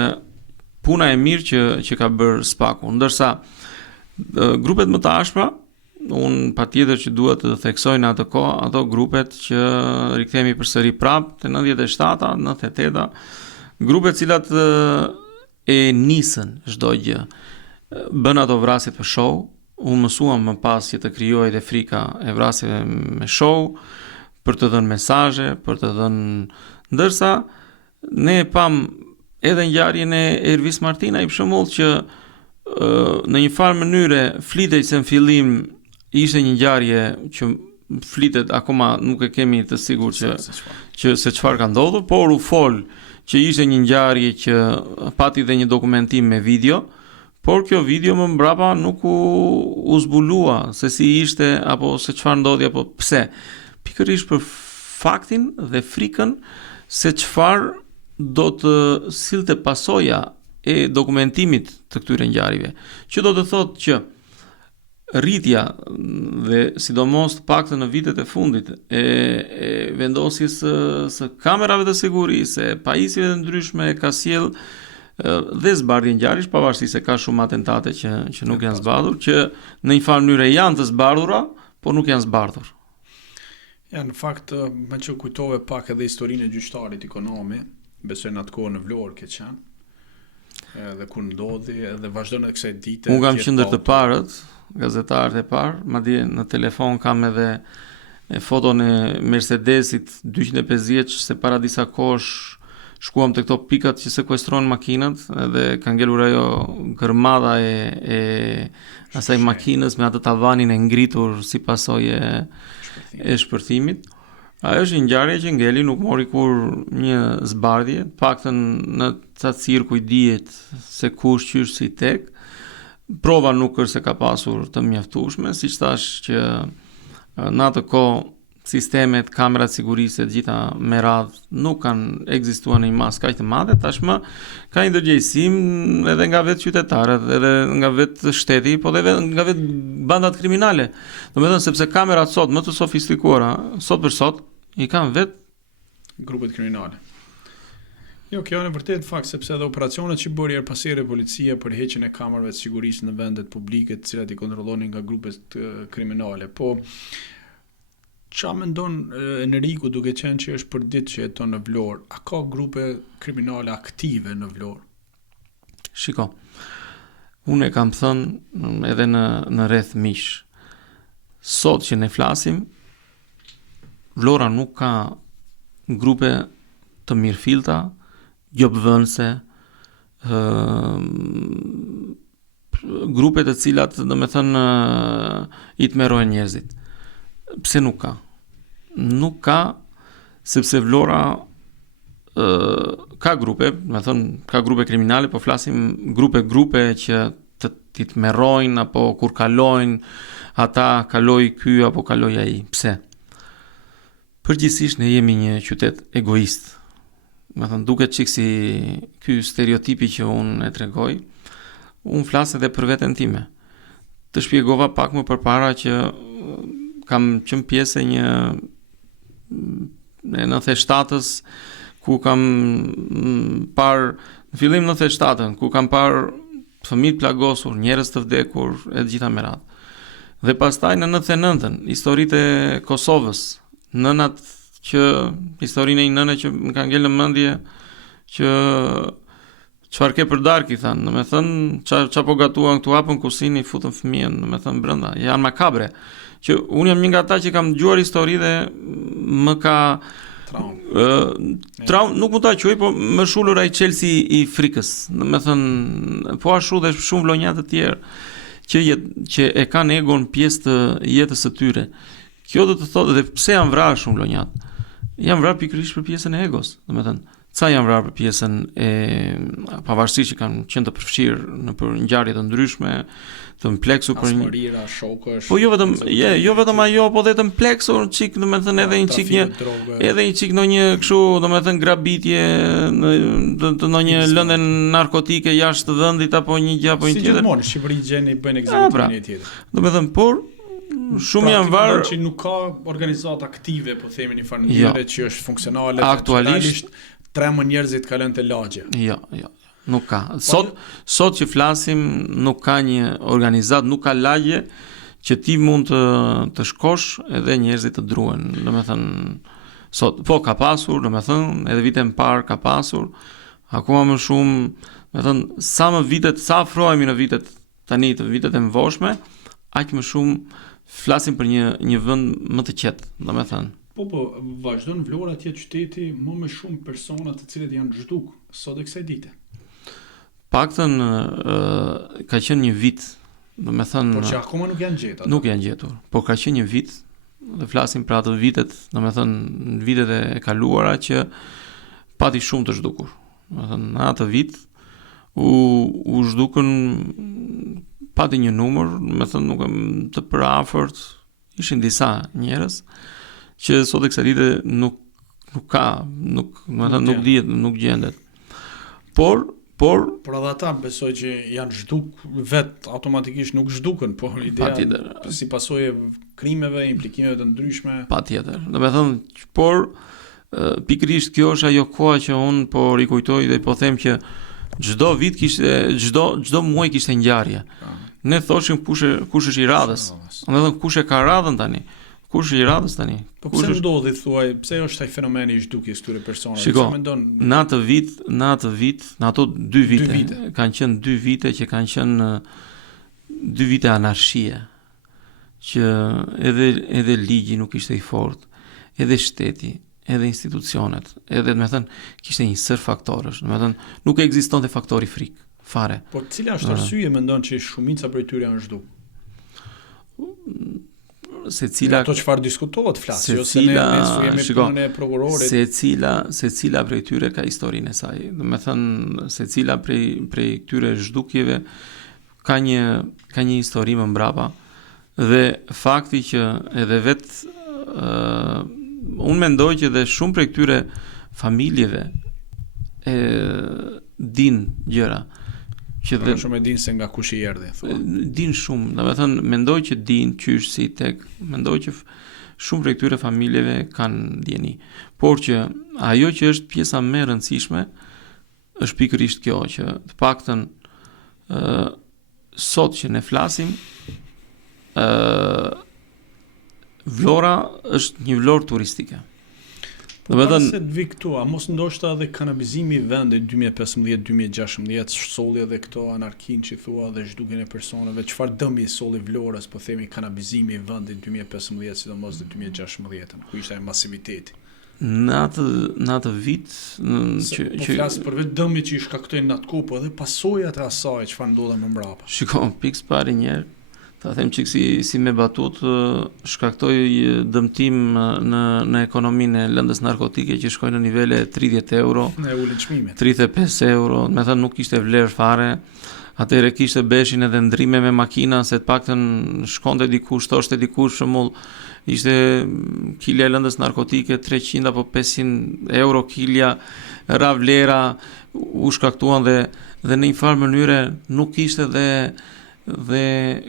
puna e mirë që ka bërë Spaku, ndërsa grupet më të ashpra, unë patjetër që duhet të theksoj në atë kohë ato grupet që rikthehemi përsëri prap te 97-a, 98-a, grupet cilat e nisën çdo gjë. Bën ato vrasje për show, unë mësuam më pas që të krijohej dhe frika e vrasjeve me show, për të dhënë mesazhe, për të dhënë, ndërsa ne pam edhe ngjarjen e Ervis Martinaj për shembull që në një farë mënyre flitej se në fillim ishte një ngjarje që flitet akoma nuk e kemi të sigurt që se çfarë ka ndodhur, por u fol që ishte një ngjarje që pati dhe një dokumentim me video. Por kjo video më mbrapa nuk u zbulua se si ishte apo se çfarë ndodhi apo pse. Pikërisht për faktin dhe frikën se çfarë do të sillte pasoja e dokumentimit të këtyre ngjarjeve. Që do të thotë që rritja dhe sidomos të paktën në vitet e fundit e vendosjes së kamerave të sigurisë, pajisjeve të ndryshme ka sjell dhe zbardhje ngjarjesh, pavarësisht se ka shumë atentate që nuk janë zbardhur, që në një farë mënyrë janë të zbardhura, por nuk janë zbardhur. Ja, në fakt, me që kujtove pak edhe historinë e gjyqtarit Ikonomi, besoj në atë kohë në Vlorë ke qenë, edhe kur ndodhi, edhe vazhdon edhe kësaj dite. Unë kam qenë të parët, gazetarët e parë, madje në telefon kam edhe foton e Mercedesit 250 vjeç, se para disa kohësh shkuam te këto pikat që sekuestrojnë makinat, edhe ka ngelur ajo gërmada e asaj makinës me atë tavanin e ngritur si pasojë e shpërthimit. Ajo është një ngjarje që ngeli nuk mori kur një zbardhje, paktën në ca cirkuj dihet se kush qysh si tek. Prova nuk është se ka pasur të mjaftueshme, siç thash që në atë kohë sistemet, kamerat sigurisë, të gjitha me radhë nuk kanë ekzistuar në një masë kaq të madhe, tashmë ka një ndërgjegjësim edhe nga vetë qytetarët, edhe nga vetë shteti, po edhe nga vetë bandat kriminale. Domethënë sepse kamerat sot më të sofistikuara, sot për sot, i kanë vetë grupet kriminale. Jo, kjo në vërtet fakt, sepse edhe operacionet që bëri erpasere policia për heqjen e kamerave të sigurisë në vendet publike, të cilat i kontrollonin nga grupet kriminale. Po ç'a mendon Enriku, duke qenë që është përdit që jeton në Vlorë, a ka grupe kriminale aktive në Vlorë? Shiko, unë e kam thënë edhe në rreth mish. Sot që ne flasim, Vlora nuk ka grupe të mirëfillta, gjobvënse, grupe të cilat domethënë i tmerrojnë njerëzit. Pse nuk ka? Nuk ka sepse Vlora ka grupe, domethënë ka grupe kriminale, po flasim grupe që të tmerrojnë apo kur kalojnë ata kaloj ky apo kaloj ai. Pse? Përgjithsisht ne jemi një qytet egoist. Domethënë duket çik si ky stereotipi që unë e tregoj. Unë flas edhe për veten time. Të shpjegova pak më përpara që kam qenë pjesë e një 97-s ku kam parë në fillim 97-ën ku kam parë fëmijë plagosur, njerëz të vdekur e të gjitha me radhë. Dhe pastaj në 99-ën, historitë e Kosovës, historinë e një nëne që më ka ngel në mendje që çfarë ke për darkë, i thanë, domethënë çfarë po gatuan këtu, hapën kusin, i futën fëmijën, domethënë brenda. Janë makabre. Që unë jam një nga ata që kam dëgjuar histori dhe më ka traum, nuk mund ta quaj, po më shullur ai çelësi i frikës. Domethënë po ashtu dhe shumë vlonjat të tjerë që e kanë egon pjesë të jetës së tyre. Kjo do të thotë, dhe pse janë vrarë shumë vlonjat? Janë vrarë pikërisht për pjesën e egos, domethënë. Ca janë vrarë për pjesën e pavarësisht që kanë qenë të përfshirë në për ngjarje të ndryshme, të mpleksu për asmarira, shokësh. Po jo vetëm ajo, po dhe të mpleksu çik, domethënë edhe një çik ndonjë kështu, domethënë grabitje të ndonjë lëndë narkotike jashtë vendit apo një gjë apo një tjetër. Si gjithmonë në Shqipëri gjeni bëjnë ekzekutimin e tjetër. Domethënë por shumë janë varë që nuk ka organizata aktive, po themi një farë që është funksionale. Aktualisht tremën njerëzit kalojnë te lagje. Jo, nuk ka. Sot që flasim nuk ka një organizat, nuk ka lagje që ti mund të shkosh edhe njerëzit të druhen. Domethënë sot po ka pasur, domethënë edhe vite më parë ka pasur, akoma më shumë, domethënë sa afrohemi në vitet tani të vitet e mvoshme, aq më shumë flasim për një vend më të qetë, domethënë. Po, vazhdon Vlora të jetë qyteti më shumë persona të cilët janë zhduk sot e kësaj dite. Paktën ka qenë një vit, domethënë. Por që akoma nuk janë gjetur. Nuk janë gjetur, por ka qenë një vit, dhe flasim për ato vitet, domethënë në vitet e kaluara që pati shumë të zhdukur. Domethënë në atë vit u zhdukën, pati një numër, domethënë nuk të përafërt, ishin disa njerëz që sot e kësaj dite nuk dihet, nuk gjendet. Por edhe ata besoj që janë zhduk vet, automatikisht nuk zhdukën, po ideja si pasojë krimeve, implikimeve të ndryshme. Patjetër. Domethënë, por pikërisht kjo është ajo koha që un po rikujtoj dhe po them që çdo vit çdo muaj kishte ngjarje. Ne thoshim kush është i radhës. Domethënë kush e ka radhën tani? Kush është i radhës tani? Po pse ndodhi thuaj? Pse është ai fenomeni i zhdukjes këtyre personave? Shiko, në atë vit, në ato 2 vite, kanë qenë 2 vite që kanë qenë 2 vite anarshie, që edhe ligji nuk ishte i fortë, edhe shteti, edhe institucionet, edhe domethënë kishte një sër faktorësh, domethënë nuk ekzistonte faktori frikë fare. Po cila është arsye mendon që shumica prej tyre janë zhduk? Ato çfarë diskutohet flasë, ose ne jemi punë e prokurorit. Secila prej tyre ka historinë e saj. Domethënë secila prej këtyre zhdukjeve ka një histori më mbrapa, dhe fakti që edhe unë mendoj që dhe shumë prej këtyre familjeve din gjëra që dhe shumë e din se nga kush i erdhi, thua. Din shumë, domethënë mendoj që din qysh si tek, mendoj që shumë prej këtyre familjeve kanë dieni. Por që ajo që është pjesa më e rëndësishme është pikërisht kjo që të paktën sot që ne flasim Vlora është një vlorë turistike. Po para se të vi këtu, a mos ndoshta edhe kanabizimi i vendit 2015-2016 solli edhe këto anarkinë që thua dhe zhdukjen e personave, çfarë dëmi solli Vlorës, po themi kanabizimi i vendit 2015 sidomos në 2016, ku ishte masiviteti. Në atë vit po flas për vetë dëmi që i shkaktojnë në atë kohë, po edhe pasojat e asaj çfarë ndodha më mbrapa. Shiko, pikë pari një herë, ta them çik si me batut, shkaktoi dëmtim në ekonominë e lëndës narkotike që shkoi në nivele 30 euro, në ulën çmimet. 35 euro, me thënë nuk kishte vlerë fare. Atëherë kishte beshin edhe ndrime me makina, se të paktën shkonte dikush, thoshte dikush për shembull, ishte kilja e lëndës narkotike 300 apo 500 euro kilja, ra vlera, u shkaktuan dhe në një farë mënyre nuk kishte dhe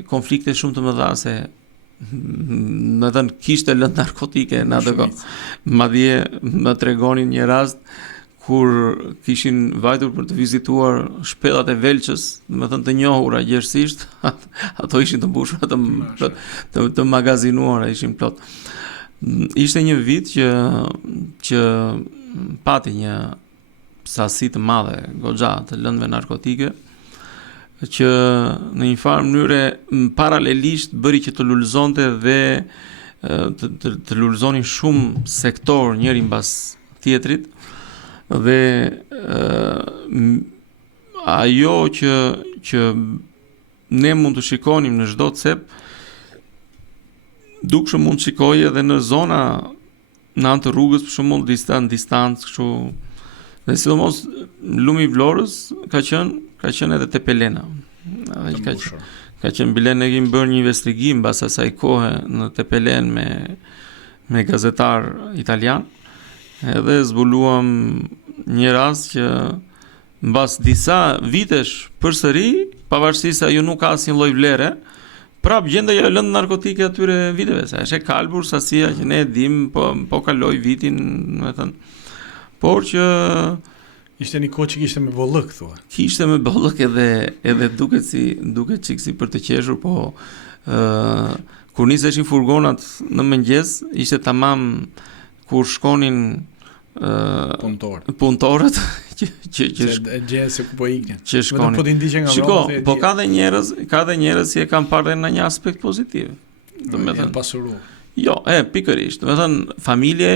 konflikte shumë të mëdha, se më thënë kishte lëndë narkotike në atë kohë. Madje më tregonin një rast kur kishin vajtur për të vizituar shpellat e Velçës, më thënë të njohura gjerësisht, ato ishin të mbushura, të magazinuara, ishin plot. Ishte një vit që pati një sasi të madhe goxha të lëndëve narkotike, që në një farë mënyre paralelisht bëri që të lulëzonte dhe të lulëzonin shumë sektor njëri mbas tjetrit, dhe ajo që ne mund të shikonim në çdo cep, dukshëm mund të shikojë edhe në zona në anë të rrugës, për shembull distancë kështu. Dhe sidomos lumi i Vlorës ka qenë edhe te Pelena. Ka qenë bilen, ne kemi bërë një investigim mbas asaj kohe në Tepelen me gazetar italian, edhe zbuluam një rast që mbas disa vitesh përsëri, pavarësisht se ajo nuk ka asnjë lloj vlere, prap gjendej ajo lëndë narkotike atyre viteve, sa është e kalbur sasia që ne e dim, po kaloi vitin, më thënë. Por që ishte një kohë që kishte me bollëk, thua. Kishte me bollëk edhe duket çik si për të qeshur, po kur niseshin furgonat në mëngjes, ishte tamam kur shkonin punëtorët që gjë se ku po iknin. Që shkonin. Po të ndiqen nga vrapa. Shiko, po ka dhe njerëz që e kanë parë në një aspekt pozitiv. Domethënë pasuru. Jo, pikërisht. Domethënë familje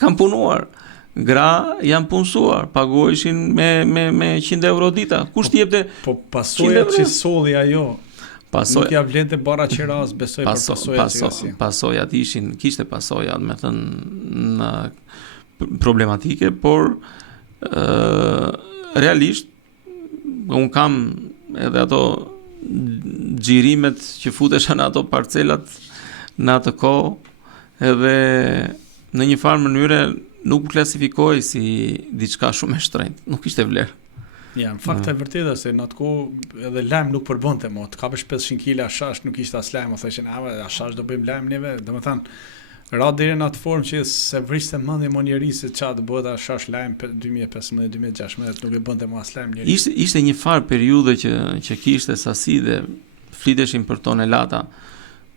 kanë punuar. Gra janë punësuar, paguajshin me 100 euro dita. Kush t'i jepte? Po pasojat që solli ajo. Nuk ja vlente bara qiras, besoj për pasojat që si. Pasojat kishte pasojat, me thënë në problematike, por realisht un kam edhe ato xhirimet që futesha në ato parcelat në atë kohë, edhe në një farë mënyre nuk klasifikohej si diçka shumë e shtrenjtë, nuk ishte vlerë. Ja, në fakt e vërtetë se në atë kohë edhe lajm nuk përbënte më. Të kapësh 500 kg shash nuk ishte as lajm, thoshin shash do bëjmë lajm neve, domethënë ra deri në atë formë që se vriste mendje më njëri se çfarë do bëhet shash lajm 2015-2016, nuk e bënte më as lajm njëri. Ishte një farë periudhë që kishte sasi dhe fliteshin për tonelata.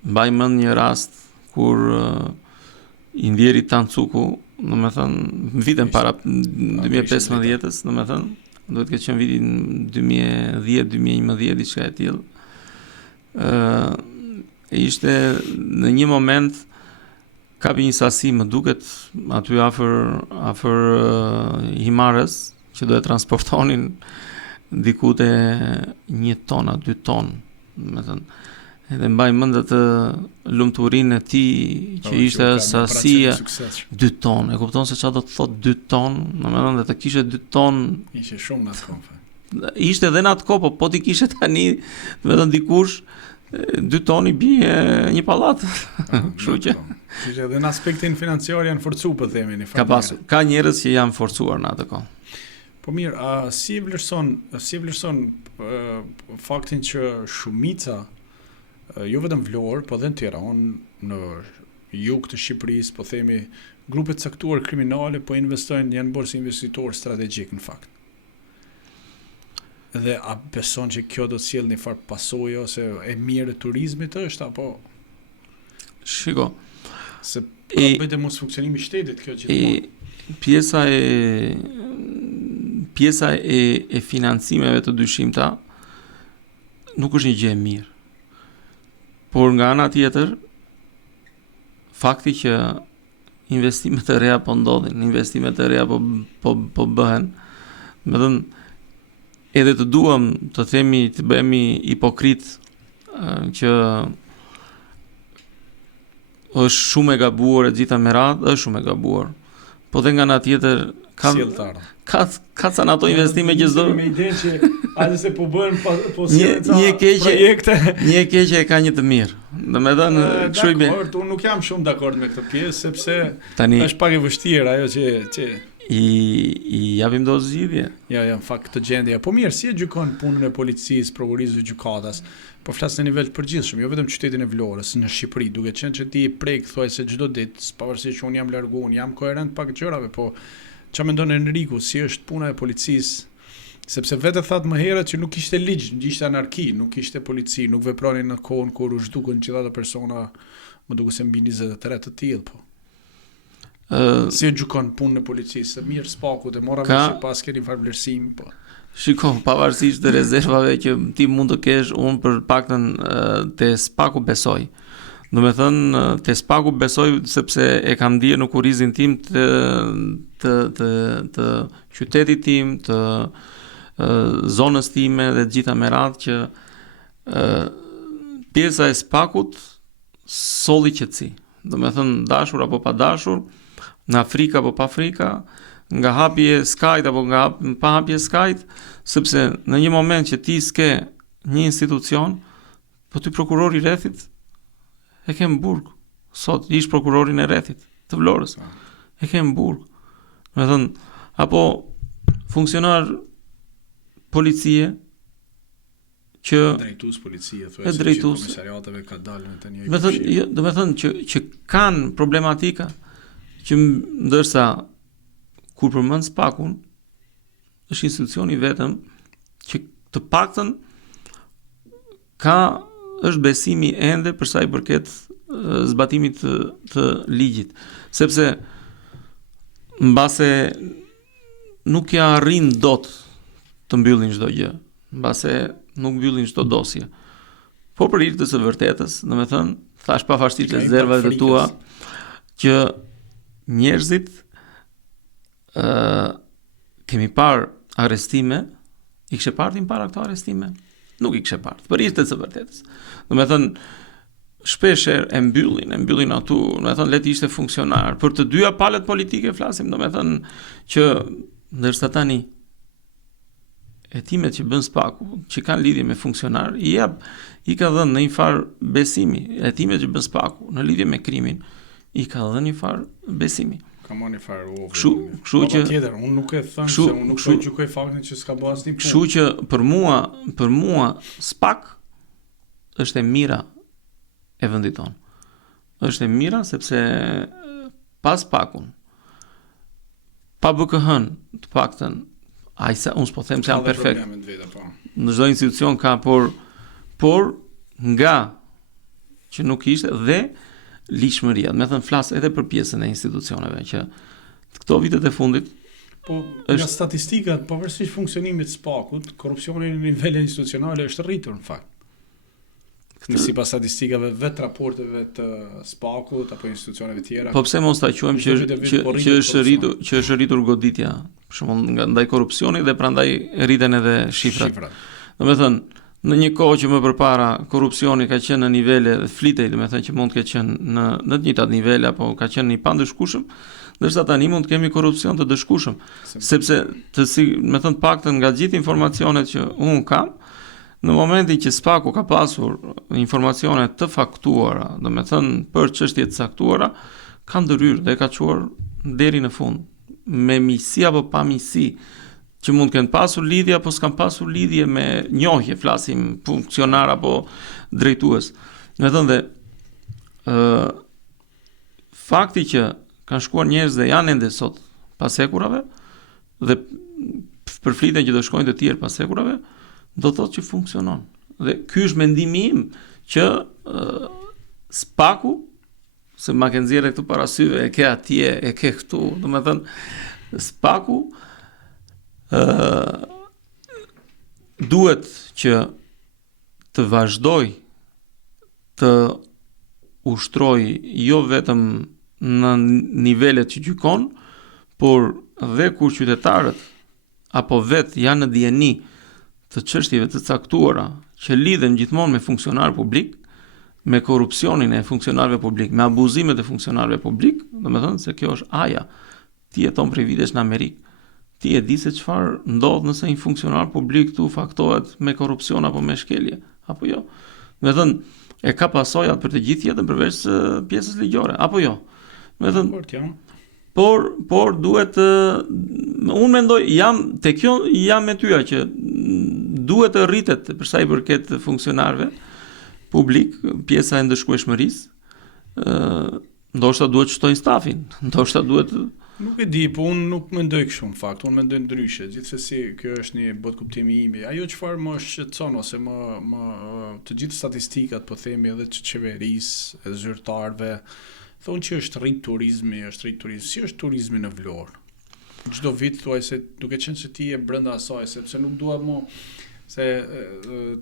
Mbaj mend një rast kur i ndjeri Tancuku, domethënë vitën para 2015-s, domethënë duhet të qenë vitin 2010-2011, diçka e tillë. Ishte në një moment kapi një sasi, më duket aty afër Himarës, që do e transportonin diku te 1 ton a 2 ton, domethënë. Edhe mbaj mend atë lumturinë e tij që ishte sasia 2 ton. E kupton se çfarë do të thotë 2 ton? Domethënë të kishe 2 ton, ishte shumë në atë kohë. Ishte edhe në atë kohë, po ti kishe tani, domethënë dikush 2 ton i bie një pallat. Kështu që Edhe në aspektin financiar janë forcuar, po themi në fakt. Ka njerëz që janë forcuar në atë kohë. Po mirë, si e vlerëson faktin që shumica jo vetëm Vlorë, po edhe në Tiranë, në jug të Shqipërisë, po themi grupe të caktuar kriminale po investojnë, janë bërë si investitor strategjik në fakt. Dhe a beson që kjo do të sjellë një farë pasojë ose e mirë e turizmit është apo Shiko, se ka bëjë mos funksionimi i shtetit kjo gjithmonë. Pjesa e financimeve të dyshimta nuk është një gjë e mirë. Por nga ana tjetër, fakti që investimet e reja po ndodhin, investimet e reja po bëhen, me thënë, edhe të duam të themi, të bëhemi hipokrit që është shumë e gabuar e gjitha me radhë, është shumë e gabuar. Po dhe nga ana tjetër ka ca ato investime që s'do me idenë që hajde se po bëhen projekte. Një e keqe e ka një të mirë. Domethënë, kështu i bën. Unë nuk jam shumë dakord me këtë pjesë sepse tani është pak e vështirë ajo që i japim do zgjidhje. Ja, në fakt këtë gjendje. Po mirë, si e gjykon punën e policisë, prokurisë dhe gjykatas? Po flas në nivel të përgjithshëm, jo vetëm qytetin e Vlorës, në Shqipëri, duke qenë që ti i prek thuaj se çdo ditë, pavarësisht që unë jam largu, unë jam koherent pak gjërave, po çfarë mendon Enriku, si është puna e policisë? Sepse vetë thatë më herët që nuk kishte ligj, ishte anarki, nuk kishte polici, nuk vepronin në kohën kur u zhdukën gjithë ato persona, më duket se mbi 23 të tillë, po. Si e gjykon punën e policisë? Mirë spakut e mora vesh pas keni far vlerësim, po. Shiko, pavarësisht të rezervave që ti mund të kesh, unë për paktën te spaku besoj. Do me thënë, te spaku besoj sepse e kam ndjerë në kurrizin tim të qytetit tim, të zonës time dhe gjitha me radhë që pjesa e spakut solli qetësi. Do me thënë, dashur apo pa dashur, në Afrika apo pa Afrika, nga hapje skajt apo nga pa hapje skajt, sepse në një moment që ti s'ke një institucion, po ty prokurori i rrethit e ke në burg. Sot ish prokurorin e rrethit të Vlorës. E ke në burg. Me thënë, apo funksionar policie që drejtues policie komisariateve ka dalë të një. Do me thënë që kanë problematika që ndërsa kur përmend spakun është institucioni vetëm që të paktën është besimi ende për sa i përket zbatimit të ligjit, sepse mbase nuk ja arrin dot të mbyllin çdo gjë, mbase nuk mbyllin çdo dosje. Po për hir të së vërtetës, domethënë, thash pavarësisht rezervave të tua që njerëzit kemi parë arrestime, i kështë parë para këto arrestime? Nuk i kështë parë, për hir të së vërtetës. Domethënë, shpesh e mbyllin atu, domethënë le të ishte funksionar. Për të dyja palët politike flasim, domethënë që ndërsa tani hetimet që bën spaku, që kanë lidhje me funksionar, i ka dhënë në një farë besimi. Hetimet që bën spaku në lidhje me krimin, i ka dhënë një farë besimi. Ka marrë një farë uvë. Kështu që tjetër, unë nuk e thënë se unë nuk po gjykoj faktin që s'ka bërë asnjë punë. Kështu që për mua spak është e mira e vendit tonë. Është e mira sepse pas pakun, pa BKH-n të paktën, unë s'po them se janë perfekt. Në çdo institucion ka, por nga që nuk ishte dhe ligjshmëria, me thënë flas edhe për pjesën e institucioneve që këto vitet e fundit nga statistikat, pavarësisht funksionimit të spakut, korrupsioni në nivel institucional është rritur në fakt. Sipas statistikave vetë raporteve të spakut apo institucioneve tjera. Po pse mos ta quajmë që është rritur goditja, për shembull ndaj korrupsionit dhe prandaj rriten edhe shifrat. Domethënë, në një kohë që më përpara korrupsioni ka qenë në nivele flitej, domethënë që mund të ketë qenë në të njëjtat nivele apo ka qenë i pandëshkueshëm, ndërsa tani mund të kemi korrupsion të dëshkueshëm, sepse me thënë paktën nga gjithë informacionet që unë kam, në momentin që SPAK-u ka pasur informacione të faktuara, domethënë për çështje të saktuara, ka ndërhyrë dhe ka çuar deri në fund, me miqësi apo pa miqësi, që mund të kenë pasur lidhje apo s'kan pasur lidhje me njohje, flasim funksionar apo drejtues. Domethënë fakti që kanë shkuar njerëz dhe janë ende sot pas hekurave dhe përfliten që do shkojnë të tjerë pas hekurave, do thotë që funksionon. Dhe ky është mendimi im që SPAK-u, se ma ke nxjerrë këtu para syve, e ke atje, e ke këtu, domethënë SPAK-u duhet që të vazhdoj të ushtroj jo vetëm në nivelet që gjykon, por dhe kur qytetarët apo vetë janë në dieni të çështjeve të caktuara që lidhen gjithmonë me funksionar publik, me korrupsionin e funksionarëve publik, me abuzimet e funksionarëve publik, domethënë se kjo është aja. Ti jeton prej vitesh në Amerikë, ti e di se çfarë ndodh nëse një funksionar publik tu faktohet me korrupsion apo me shkelje, apo jo. Domethënë e ka pasojat për të gjithë jetën përveç pjesës ligjore, apo jo. Domethënë por duhet unë mendoj jam me tyja që duhet të rritet për sa i përket funksionarëve publik, pjesa e ndëshkueshmërisë, ndoshta duhet shtojnë stafin, ndoshta duhet. Nuk e di, po unë nuk mendoj kështu në fakt, unë mendoj ndryshe. Gjithsesi kjo është një bot kuptimi im. Ajo çfarë më shqetëson ose më të gjithë statistikat po themi edhe të qeverisë, e zyrtarëve, thonë që është rrit turizmi. Si është turizmi në Vlorë? Çdo vit thuaj se duke qenë se ti je brenda asaj, sepse nuk dua më se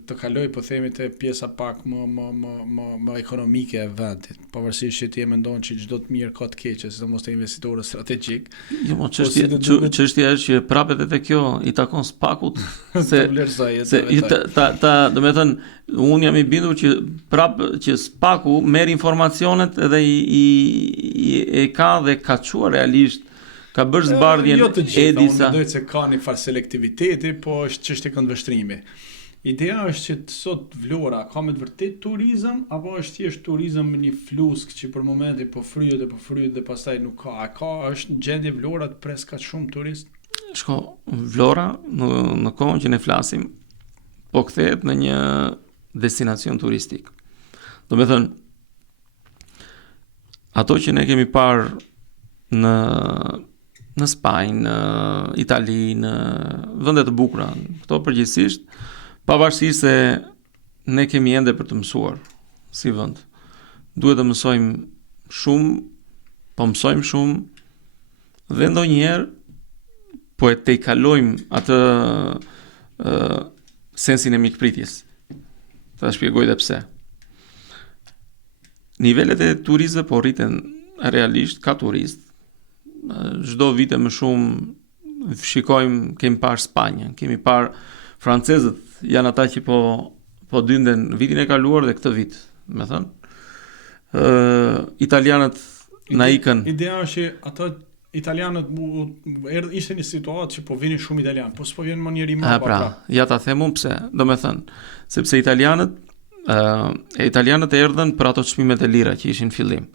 të kaloj po themi te pjesa pak më ekonomike e vendit. Pavarësisht që ti e mendon që çdo të mirë ka të keqe, sidomos te investitorët strategjik. Jo, mo çështja është që prapet edhe kjo i takon SPAK-ut se domethënë unë jam i bindur që prapë që SPAK-u merr informacionet edhe e ka dhe ka çuar realisht. Ka bërë zbardhjen jo të gjitha, unë mendoj se ka një farë selektiviteti, po është çështje këndvështrimi. Ideja është që sot Vlora ka me të vërtet turizëm, apo është thjesht turizëm me një flusk që për momentin po fryhet dhe pastaj nuk ka. Është në gjendje Vlora të pres kaq shumë turist? Shko, Vlora në kohën që ne flasim, po kthehet në një destinacion turistik. Domethënë, ato që ne kemi parë në Spanjë, në Itali, në vende të bukura, këto përgjithsisht, pavarësisht se ne kemi ende për të mësuar si vend. Duhet të mësojmë shumë, po mësojmë shumë dhe ndonjëherë po e tejkalojmë atë sensin e mikpritjes. Ta shpjegoj edhe pse. Nivelet e turistëve po rriten realisht, ka turist. Çdo vit më shumë shikojmë, kemi parë Spanjën, kemi parë francezët, janë ata që po dynden vitin e kaluar dhe këtë vit, më thënë. Italianët na ikën. Ideja është që ata italianët ishte një situatë që po vinin shumë italianë, po s'po vjen më njëri më pra. Ja ta them unë pse, domethënë, sepse italianët erdhën për ato çmimet e lira që ishin fillim.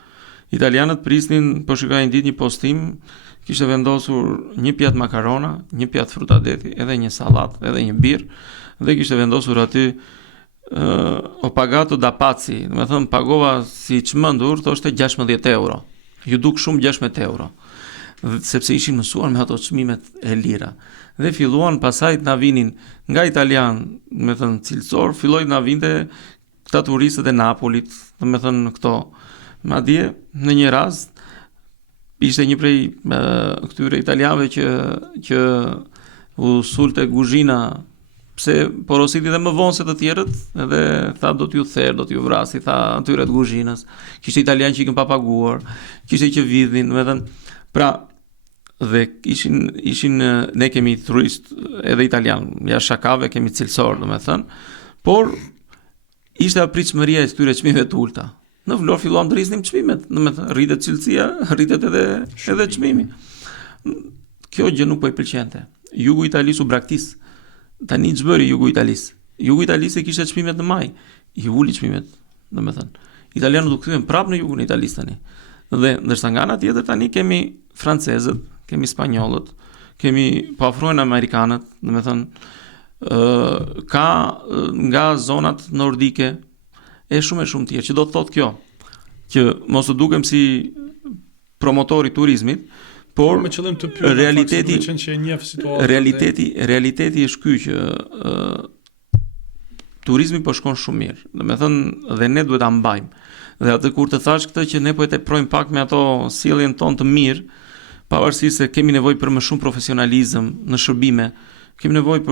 Italianët prisnin, po shikoj një ditë një postim, kishte vendosur një pjatë makarona, një pjatë frutadeti, edhe një sallatë, edhe një birë, dhe kishte vendosur aty ho pagato da pazzi, domethënë pagova si çmendur, thoshte 16 euro. Ju duk shumë 16 euro. Sepse ishin mësuar me ato çmimet e lira. Dhe filluan pasaj të na vinin nga italian, domethënë cilësor, filloi të na vinte këta turistët e Napolit, domethënë këto. Madje në një rast ishte një prej këtyre italianëve që u sulte kuzhina, pse porositi dhe më vonë se të tjerët, edhe tha do t'ju therë, do t'ju vrasi, tha atyre të kuzhinës. Kishte italianë që ikën pa paguar, kishte që vidhin, domethënë, pra dhe ishin ne kemi turist edhe italian, jashtë shakave kemi cilësor, domethënë, por ishte pritshmëria e këtyre çmimeve të ulta. Në Vlorë filluan të rrisnin çmimet, domethënë rritet cilësia, rritet edhe çmimi. Kjo gjë nuk po i pëlqente. Jugu i Italisë u braktis. Tani ç'bëri jugu i Italisë? Jugu Italisë kishte çmimet në maj. I uli çmimet, domethënë. Italianët u kthyen prapë në jugun e Italisë tani. Dhe ndërsa nga ana tjetër tani kemi francezët, kemi spanjollët, kemi po afrohen amerikanët, domethënë ka nga zonat nordike e shumë tjerë, që do të thotë kjo, që mos u dukem si promotori turizmit, por me qëllim të pyet realiteti që e njeh situatën. Realiteti është ky që turizmi po shkon shumë mirë. Domethënë dhe ne duhet ta mbajmë. Dhe atë kur të thash këtë që ne po e teprojmë pak me ato sjelljen tonë të mirë, pavarësisht se kemi nevojë për më shumë profesionalizëm në shërbime, kemi nevojë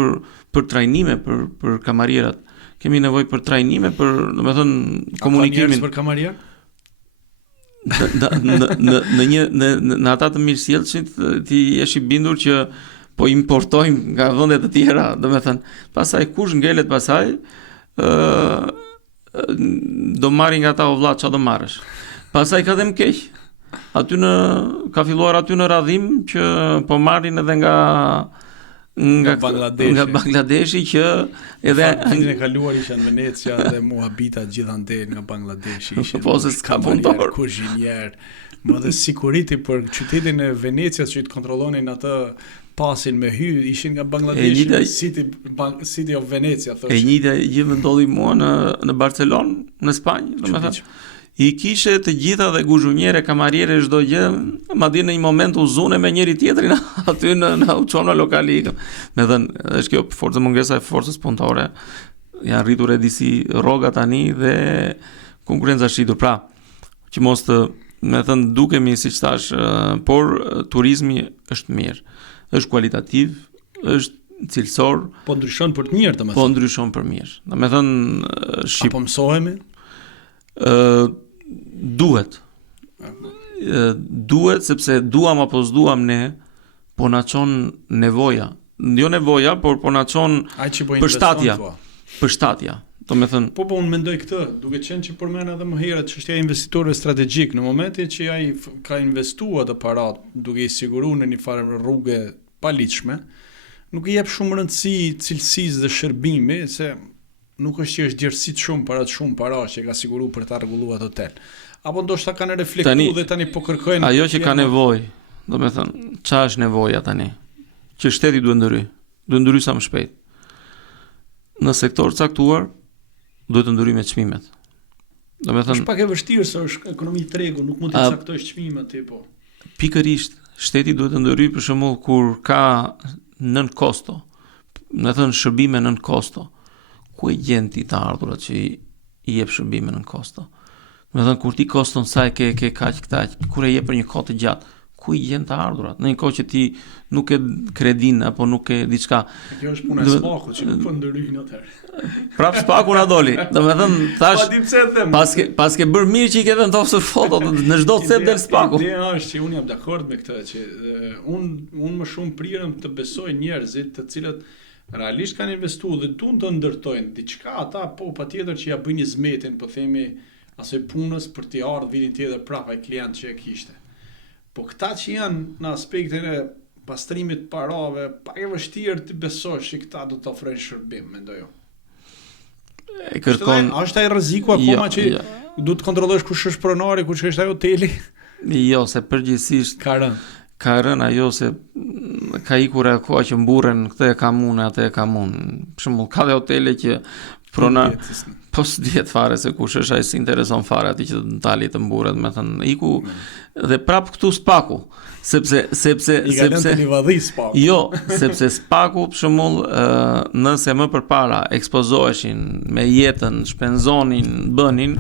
për trajnime për kamarierat, kemi nevojë për trajnime për, domethënë, komunikimin për kamarier. Në ata të mirësjellshit ti je i bindur që po importojmë nga vende të tjera, domethënë, pastaj kush ngelet pasaj, do marrin nga ata o vlla çfarë do marrësh. Pastaj ka dhe më keq. Ka filluar aty në radhim që po marrin edhe nga Bangladeshi që edhe vitin e kaluar isha në Venecia dhe mua habita gjithandej nga Bangladeshi, ishin po se s'ka punëtor, kuzhinier, më dhe security për qytetin e Venecias që i të kontrollonin atë pasin me hy, ishin nga Bangladeshi, City of Venezia, thoshte. E njëjta gjë më ndodhi mua në Barcelonë, në Spanjë, domethënë. I kishe të gjitha dhe guzhunjere, kamariere, çdo gjë, madje në një moment u zune me njëri tjetrin aty në uçona lokali. Meqenëse është kjo forca mungesa e forcës punëtore. Janë rritur e disi rroga tani dhe konkurenca shitur. Pra, që mos të, me thënë, dukemi siç thash, por turizmi është mirë. Është kualitativ, është cilësor. Po ndryshon për të mirë, domethënë. Po ndryshon për mirë. Domethënë apo mësohemi? Duhet sepse duam apo s'duam ne, po na çon nevoja. Jo nevoja, por po na çon përshtatja. Domethënë, po unë mendoj këtë, duke qenë që përmend edhe më herët çështja e investitorëve strategjik, në momentin që ai ka investuar atë paratë duke i siguruar në një farë rrugë paligjshme, nuk i jep shumë rëndësi cilësisë dhe shërbimit, se nuk është që është gjerësit shumë para që ka siguru për ta rregulluar hotel. Apo ndoshta kanë reflektuar dhe tani po kërkojnë ajo që ka nevojë. Domethënë, çfarë është nevoja tani? Që shteti duhet ndryj sa më shpejt. Në sektor caktuar duhet të ndryjë me çmimet. Domethënë, është pak e vështirë se është ekonomi tregu, nuk mund të caktojsh çmimet ti po. Pikërisht, shteti duhet të ndryjë për shembull kur ka nën kosto. Domethënë shërbime nën kosto. Ku e gjen ti të ardhurat që i jep shërbime nën kosto? Domethënë kur ti koston sa e ke kaq këtaq, kur e jep për një kohë të gjatë, ku i gjen të ardhurat? Në një kohë që ti nuk e kredin apo nuk e diçka. Kjo është puna e spakut që nuk po ndryhin atëherë. Prap spaku na doli. Domethënë thash, pa di pse e them. Paske bër mirë që i ke vendosur fotot në çdo cep del spaku. Ideja është që unë jam dakord me këtë që unë më shumë prirem të besoj njerëzit të cilët realisht kanë investuar dhe duan të ndërtojnë diçka, ata po patjetër që ja bëjnë zmetin, po themi, asoj punës për t'i ardhur vitin tjetër prapë ai klient që e kishte. Po këta që janë në aspektin e pastrimit parave, pak e vështirë të besosh që këta do të ofrojnë shërbim, mendoj unë. Është ai rreziku akoma që duhet të kontrollosh kush është pronari, kush është ai hoteli? Jo, se përgjithsisht ka rënë ajo se ka ikur e koha që mburren, këtë e kam unë, atë e kam unë. Për shembull, ka dhe hotele që pronar po s'dihet fare se kush është ai, si intereson fare aty që të dali të mburret, më thënë, iku dhe prap këtu spaku, sepse spaku. Jo, sepse spaku për shembull, nëse më përpara ekspozoheshin me jetën, shpenzonin, bënin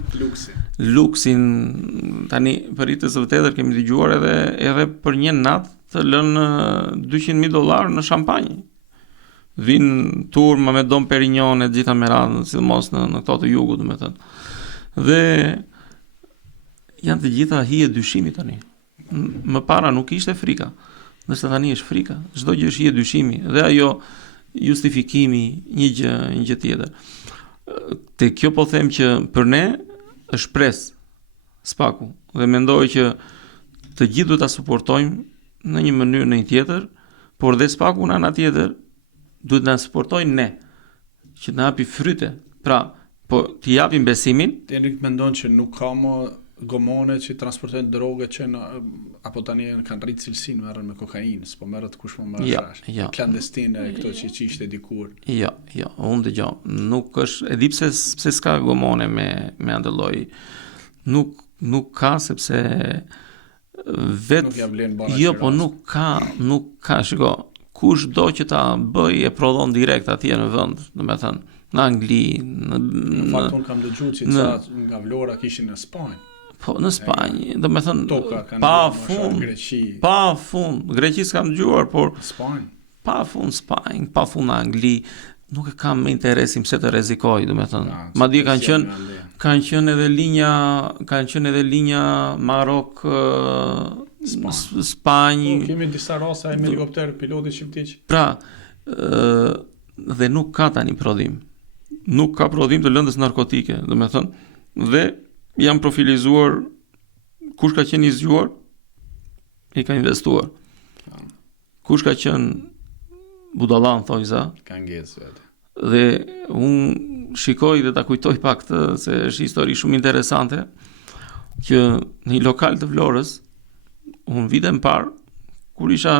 luksin, tani për ritës së vërtetër kemi dëgjuar edhe për një natë të lënë $200,000 në shampanjë. Vin turma me Dom Perignon e gjitha me radhë, sidomos në këto të jugut, domethënë. Dhe janë të gjitha hije dyshimi tani. Më para nuk ishte frika, ndërsa tani është frika. Çdo gjë është hije dyshimi dhe ajo justifikimi një gjë tjetër. Te kjo po them që për ne është pres spaku dhe mendoj që të gjithë duhet ta suportojmë në një mënyrë në një tjetër, por dhe spaku në ana tjetër duhet na suportojnë ne. që të na japi fryte. Pra, po t'i japim besimin. Ti Enrik mendon që nuk ka më gomone që transportojnë droge që apo tani kanë rritë cilësinë, merren me kokainë, s'po merret kush më merr shash. Klandestine këto që ishte dikur. Jo, unë dëgjoj, nuk është, e di pse s'ka gomone me atë lloj. Nuk ka sepse nuk ja vlen bara. Jo, po nuk ka, shiko, kush do që ta bëj e prodhon direkt atje në vend, domethënë në Angli, në fakt unë kam dëgjuar që ca nga Vlora kishin në Spanjë. Po në Spanjë, domethënë pa fund, Greqi s'kam dëgjuar, por Spanjë. Pa fund Spanjë, pa fund në Angli, nuk e kam me interesim se të rrezikoj, domethënë. Madje kanë qenë edhe linja Marok Spanjë. Po kemi disa raste me helikopter piloti shqiptar. Pra, dhe nuk ka tani prodhim. Nuk ka prodhim të lëndës narkotike, domethënë, dhe janë profilizuar kush ka qenë i zgjuar, i ka investuar. Kush ka qenë budallan, thoj za, ka ngecë vetë. Dhe unë shikoj dhe ta kujtoj pak këtë, se është histori shumë interesante, që në një lokal të Vlorës, unë vitën parë, kur isha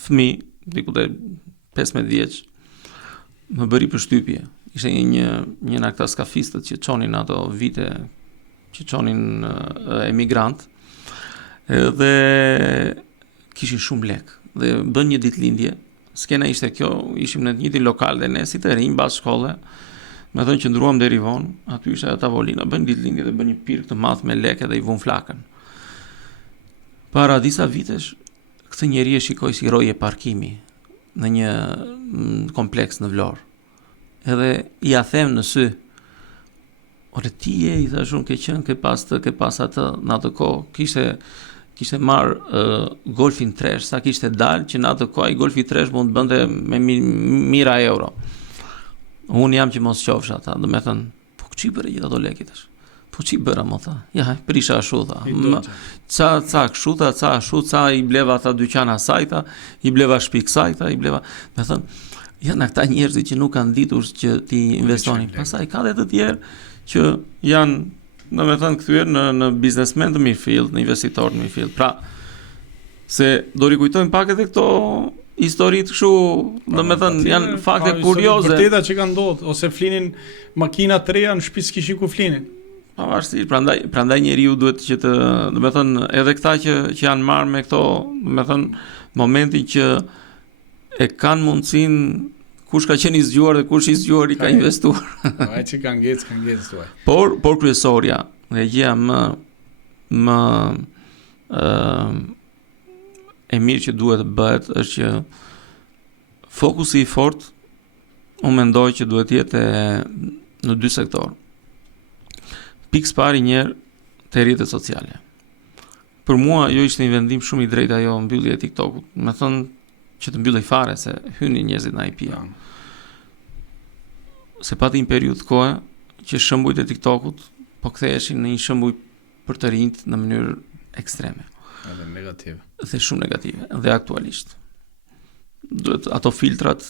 fëmijë, diku te 15 vjeç, më bëri përshtypje. Ishte një nga këta skafistët që çonin ato vite, që çonin emigrant, dhe kishin shumë lek, dhe bën një ditëlindje. Skena ishte kjo, ishim në një njëjtin lokal dhe ne si të rinj pas shkolle, me thënë që ndruam deri vonë, aty ishte tavolina, bën ditëlindje dhe bën një pirk të madh me lekë dhe i vun flakën. Para disa vitesh, këtë njeri e shikoj si roje parkimi në një kompleks në Vlorë. Edhe ja them në sy, ore ti je, i thash unë, ke pas atë në atë kohë, kishte marrë golfin tresh, sa kishte dalë që në atë kohë ai golfi tresh mund të bënte me mira euro. Unë jam që mos qofsha ata, do me thënë, po ç'i bëre gjithë ato lekë tash? Po ç'i bëra më tha? Ja, prisha ashtu tha. Ca kshuta, ca i bleva ata dyqana sajta, i bleva shtëpi sajta, i bleva, me thënë, janë këta njerëzit që nuk kanë ditur që ti investonin. Pastaj ka edhe të tjerë që janë, domethënë, kthyer në biznesmen të mirëfillt, në investitor të mirëfillt. Pra, se do rikujtojmë pak edhe këto historitë kështu, domethënë, janë fakte kurioze. Vërteta që kanë ndodhur, ose flinin makina të reja në shtëpi s'kishin ku flinin. Pavarësisht, prandaj njeriu duhet që të, domethënë, edhe këta që janë marrë me këto, domethënë, momentin që e kanë mundësinë, kush ka qenë i zgjuar dhe kush i zgjuar i ka investuar. Ai që ka ngecë thuaj. Por kryesorja, dhe gjëja më e mirë që duhet të bëhet është që fokusi i fortë, unë mendoj që duhet jetë në dy sektor. Pikë pari njerë te rrjetet sociale. Për mua jo ishte një vendim shumë i drejtë ajo mbyllja e TikTokut. Me thënë që të mbyllej fare se hynin njerëzit në IP-a. Se pati një periudhë kohë që shembujt e TikTokut po ktheheshin në një shembuj për të rinjt në mënyrë ekstreme. Edhe negative. Dhe shumë negative, dhe aktualisht. Duhet ato filtrat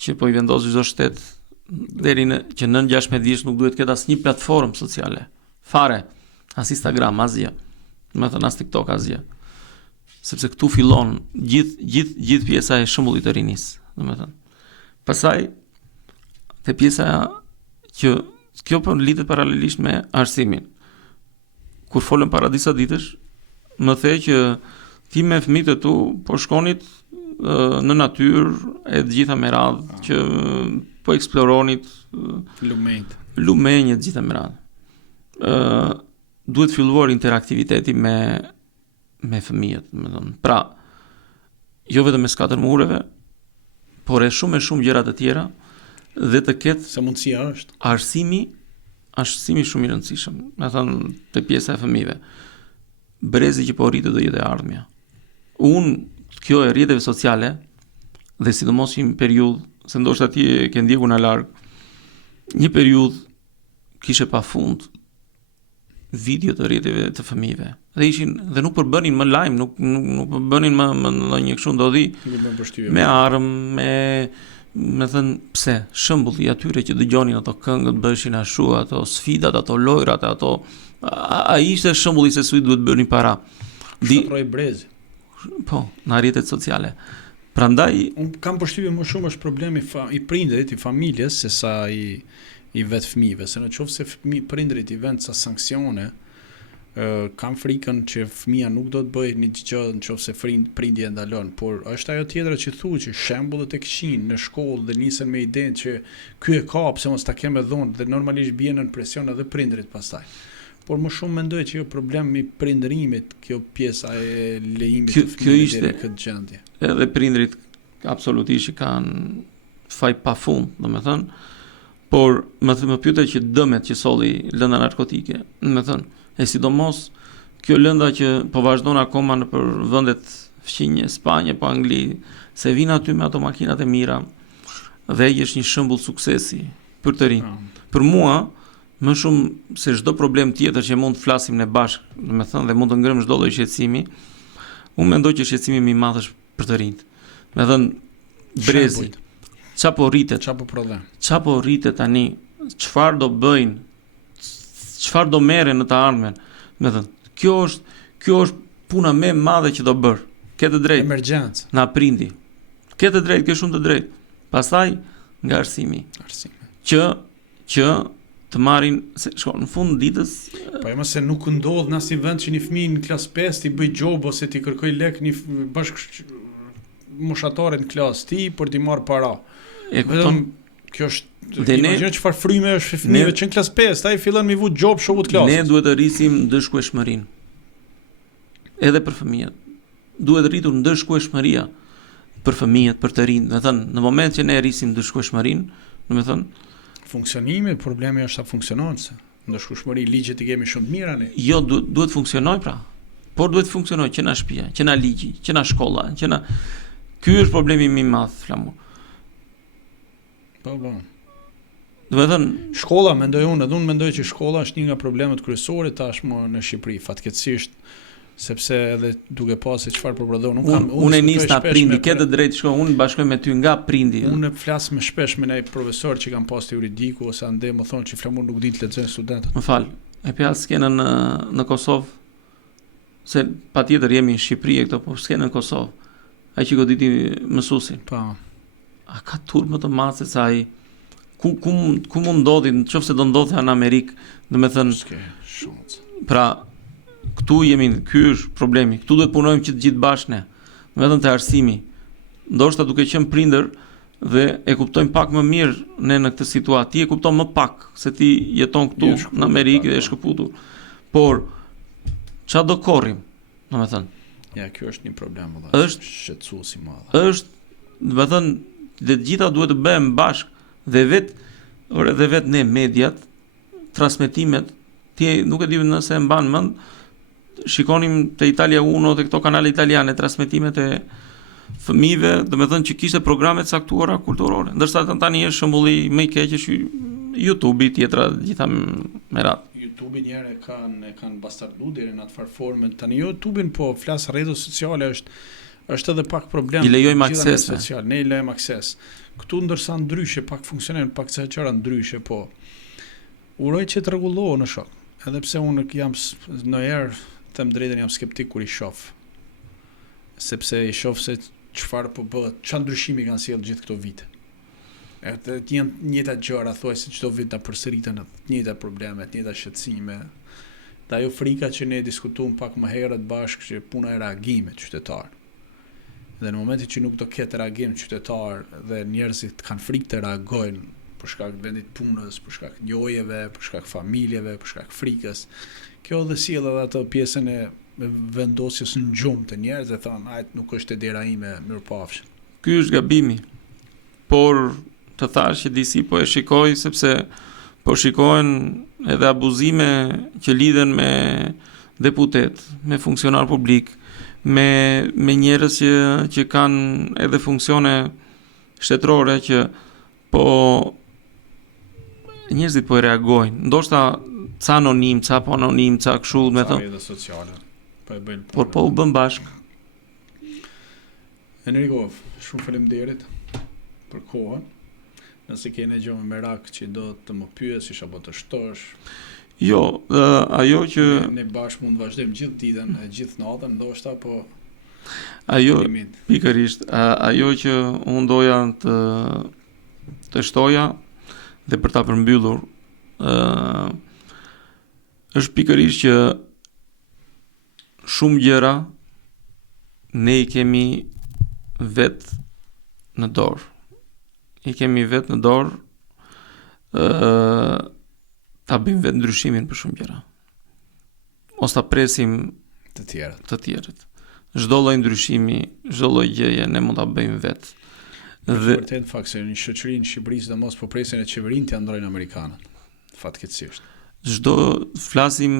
që po i vendos çdo shtet deri në që nën 16 vjeç nuk duhet ketë asnjë platformë sociale. Fare, as Instagram, asgjë. Do të thënë as TikTok, asgjë. Sepse këtu fillon gjithë pjesa e shembullit të rinis, domethënë. Pastaj te pjesa që kjo po lidhet paralelisht me arsimin. Kur folëm para disa ditësh, më the që ti me fëmijët e tu po shkonit në natyrë e të gjitha me radhë që po eksploronit lumenjë të gjitha me radhë. Duhet filluar interaktiviteti me fëmijët, domethënë. Pra, jo vetëm me 4 mureve, por e shumë gjëra të tjera dhe të ketë sa mundësia është. Arsimi shumë i rëndësishëm, me thënë te pjesa e fëmijëve. Brezi që po rritet do jetë e ardhmja. Kjo e rrjeteve sociale dhe sidomos një periudhë, se ndoshta ti e ke ndjekur në larg, një periudhë kishe pafund video të rrjeteve të fëmijëve. Dhe nuk përbënin më lajm, nuk përbënin më një kështu ndodhi me armë, me thënë pse, shembulli atyre që dëgjonin ato këngët bëshin ashtu, ato sfidat, ato lojrat, ato ai ishte shembulli se si duhet bëni para. Shkatroj brezi. Po, në rrjetet sociale. Prandaj unë kam përshtypjen më shumë është problemi i prindërit, i familjes, se sa i vetë fëmijëve, se në qoftë se prindërit i vënë ca sanksione, kam frikën që fëmia nuk do të bëjë një gjë në qoftë se prindja e ndalon, por është ajo tjetra që thuaj që shembullet e këqij në shkollë dhe nisen me idenë që ky e ka pse mos ta kemë dhënë dhe normalisht bien në presion edhe prindërit pastaj. Por më shumë mendoj që jo problemi i prindërimit, kjo pjesa e lejimit të fëmijës në këtë gjendje. Edhe prindrit absolutisht kanë faj pafund, domethënë, por më pyete që dëmet që solli lënda narkotike, domethënë, e sidomos kjo lënda që po vazhdon akoma në për vendet fqinje, Spanjë, po Angli, se vinë aty me ato makinat e mira dhe është një shembull suksesi për të rinj. Për mua më shumë se çdo problem tjetër që mund të flasim ne bashk, domethënë, dhe mund të ngrëm çdo lloj shqetësimi, unë mendoj që shqetësimi më i madh është për të rinjt. Me thënë brezi, çapo rritet, çapo rritet tani, çfarë do bëjnë, çfarë do merren në të ardhmen. Me thënë, kjo është puna më e madhe që do bër. Ke të drejtë. Emergjencë. Na prindi. Ke të drejtë, ke shumë të drejtë. Pastaj nga arsimi. Që të marrin se në fund ditës. Po e se nuk ndodh në asnjë vend që një fëmijë në klasë 5 ti bëj job ose ti kërkoj lek një bashkë moshatare në klasë ti për t'i marr para. E kupton? Kjo është imagjino çfarë fryme është fëmijëve që në klasë 5, ai fillon me vut job shoku të klasës. Ne duhet të rrisim ndëshkueshmërinë. Edhe për fëmijët. Duhet rritur ndëshkueshmëria për fëmijët, për të rinj. Do të thënë, në moment që ne rrisim ndëshkueshmërinë, do të thënë funksionimi, problemi është sa funksionon se. Ndëshkueshmëri ligjet i kemi shumë të mira ne. Jo, duhet funksionoj pra. Por duhet funksionoj që na shtëpia, që na ligji, që na shkolla, që na ky është problemi më i madh, flamur. Po. Do të thënë, shkolla mendoj unë mendoj që shkolla është një nga problemet kryesore tashmë në Shqipëri, fatkeqësisht, sepse edhe duke pasë çfarë po prodhon. Unë nis na prindi, ke të drejtë shko, unë bashkoj me ty nga prindi. Unë flas më shpesh me një profesor që kanë pas juridiku ose ande më thonë që flamur nuk din të lexojnë studentët. Më fal, e pja skenën në Kosovë, se patjetër jemi në Shqipëri e këto, po skenën në Kosovë. Ai që goditi mësuesin. Po. A ka turp më të madh se sa ai? Ku mund ndodhi, nëse do ndodhte në Amerikë, domethënë s'ke shans. Pra, këtu jemi, ky është problemi. Këtu duhet punojmë që të gjithë bashkë ne. Vetëm te arsimi. Ndoshta duke qenë prindër dhe e kuptojmë pak më mirë ne në këtë situatë. Ti e kupton më pak se ti jeton këtu në Amerikë dhe je shkëputur. Por çfarë do korrim, domethënë? Ja, kjo është një problem vëllai. Është shqetësues i madh. Është, domethënë, dhe të gjitha duhet të bëjmë bashkë dhe vetë ne mediat, transmetimet, ti nuk e di nëse e mban mend, shikonim te Italia 1 te këto kanale italiane transmetimet e fëmijëve, domethënë që kishte programe të caktuara kulturore. Ndërsa tani është shembulli më i keq është YouTube-i, tjetra gjitha me radhë. YouTube-i njerë e kanë bastardu deri në atë farformën. Tani YouTube-in po flas rrjetet sociale është edhe pak problem. I lejojmë akses social, ne i lejmë akses. Këtu ndërsa ndryshe pak funksionon, pak ca gjëra ndryshe, po uroj që të rregullohen në shok. Edhe pse unë jam ndonjëherë them drejtën jam skeptik kur i shoh. Sepse i shoh se çfarë po bëhet, çfarë ndryshimi kanë sjellë gjithë këto vite. Edhe janë njëta gjëra, thuaj se çdo vit ta përsëriten të njëjta probleme, të njëjta shqetësime. Dhe ajo frika që ne diskutuam pak më herët bashkë që puna e reagimit qytetar. Dhe në momentin që nuk do ketë reagim qytetar dhe njerëzit kanë frikë të reagojnë për shkak të vendit punës, për shkak të njojeve, për shkak familjeve, për shkak frikës, kjo dhe sjell edhe atë pjesën e vendosjes në gjumë të njerëzve, thonë, ajt nuk është e dera ime, mirëpafshim. Ky është gabimi. Por të thash që disi po e shikoj sepse po shikohen edhe abuzime që lidhen me deputet, me funksionar publik, me njerëz që kanë edhe funksione shtetërore që po njerëzit po e reagojnë. Ndoshta ca anonim, ca po anonim, ca kështu, me thënë. Rrjetet sociale. Po e bëjnë. Por po u bën bashk. Enrico, shumë faleminderit. për kohën. Nëse kene gjë më merak që do të më pyesësh apo të shtosh. Jo, ajo që Ne bashkë mund të vazhdojmë gjithë ditën, gjithë natën, ndoshta, po ajo limit. pikërisht ajo që unë doja të shtoja dhe për ta përmbyllur është pikërisht që shumë gjëra ne i kemi vetë në dorë. I kemi vetë në dorë ta bëjmë vetë ndryshimin për shumë gjëra. Mos ta presim Të tjerët. të tjerët. Çdo lloj ndryshimi, çdo lloj gjëje ne mund ta bëjmë vetë. Dhe Vërtet fakt se në shoqërinë Shqipërisë dhe mos po presin e qeverinë të ndrojnë amerikanët. Fatkeqësisht. flasim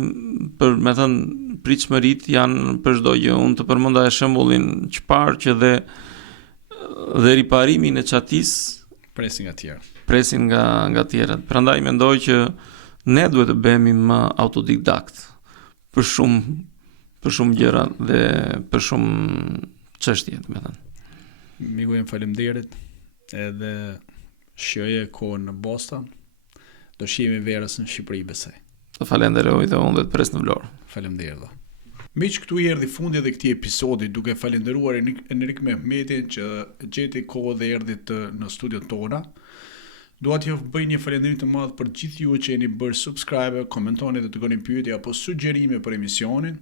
për, me thënë, pritshmërit janë për çdo gjë. Unë të përmenda shembullin çfarë që dhe riparimin e çatisë Presin nga tjerë. presin nga tjerët. Prandaj mendoj që ne duhet të bëhemi më autodidakt për shumë gjëra dhe për shumë çështje, me thënë. Miku jem faleminderit edhe shjoje kohën në Boston. Do shihemi verës në Shqipëri besoj. Të falenderoj dhe unë dhe të pres në Vlorë. Faleminderit. Miq, këtu i erdhi fundi edhe këtij episodi, duke falenderuar Enrik Mehmetin që gjeti kohë dhe erdhi në studion tona. Dua t'ju bëj një falënderim të madh për gjithë ju që jeni bërë subscribe, komentoni dhe dërgoni pyetje apo sugjerime për emisionin.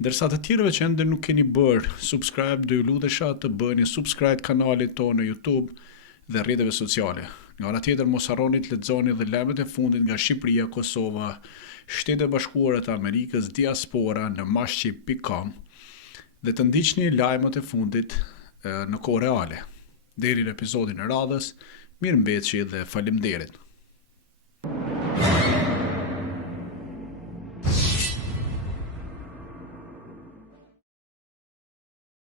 Ndërsa të tjerëve që ende nuk keni bërë subscribe, do ju lutesha të bëni subscribe kanalit tonë në YouTube dhe rrjeteve sociale. Nga ana tjetër mos harroni të lexoni dhe lajmet e fundit nga Shqipëria, Kosova, Shtetet Bashkuara të Amerikës, diaspora në mashqip.com dhe të ndiqni lajmet e fundit në kohë reale. Deri në episodin e radhës, mirëmbëjtje dhe faleminderit.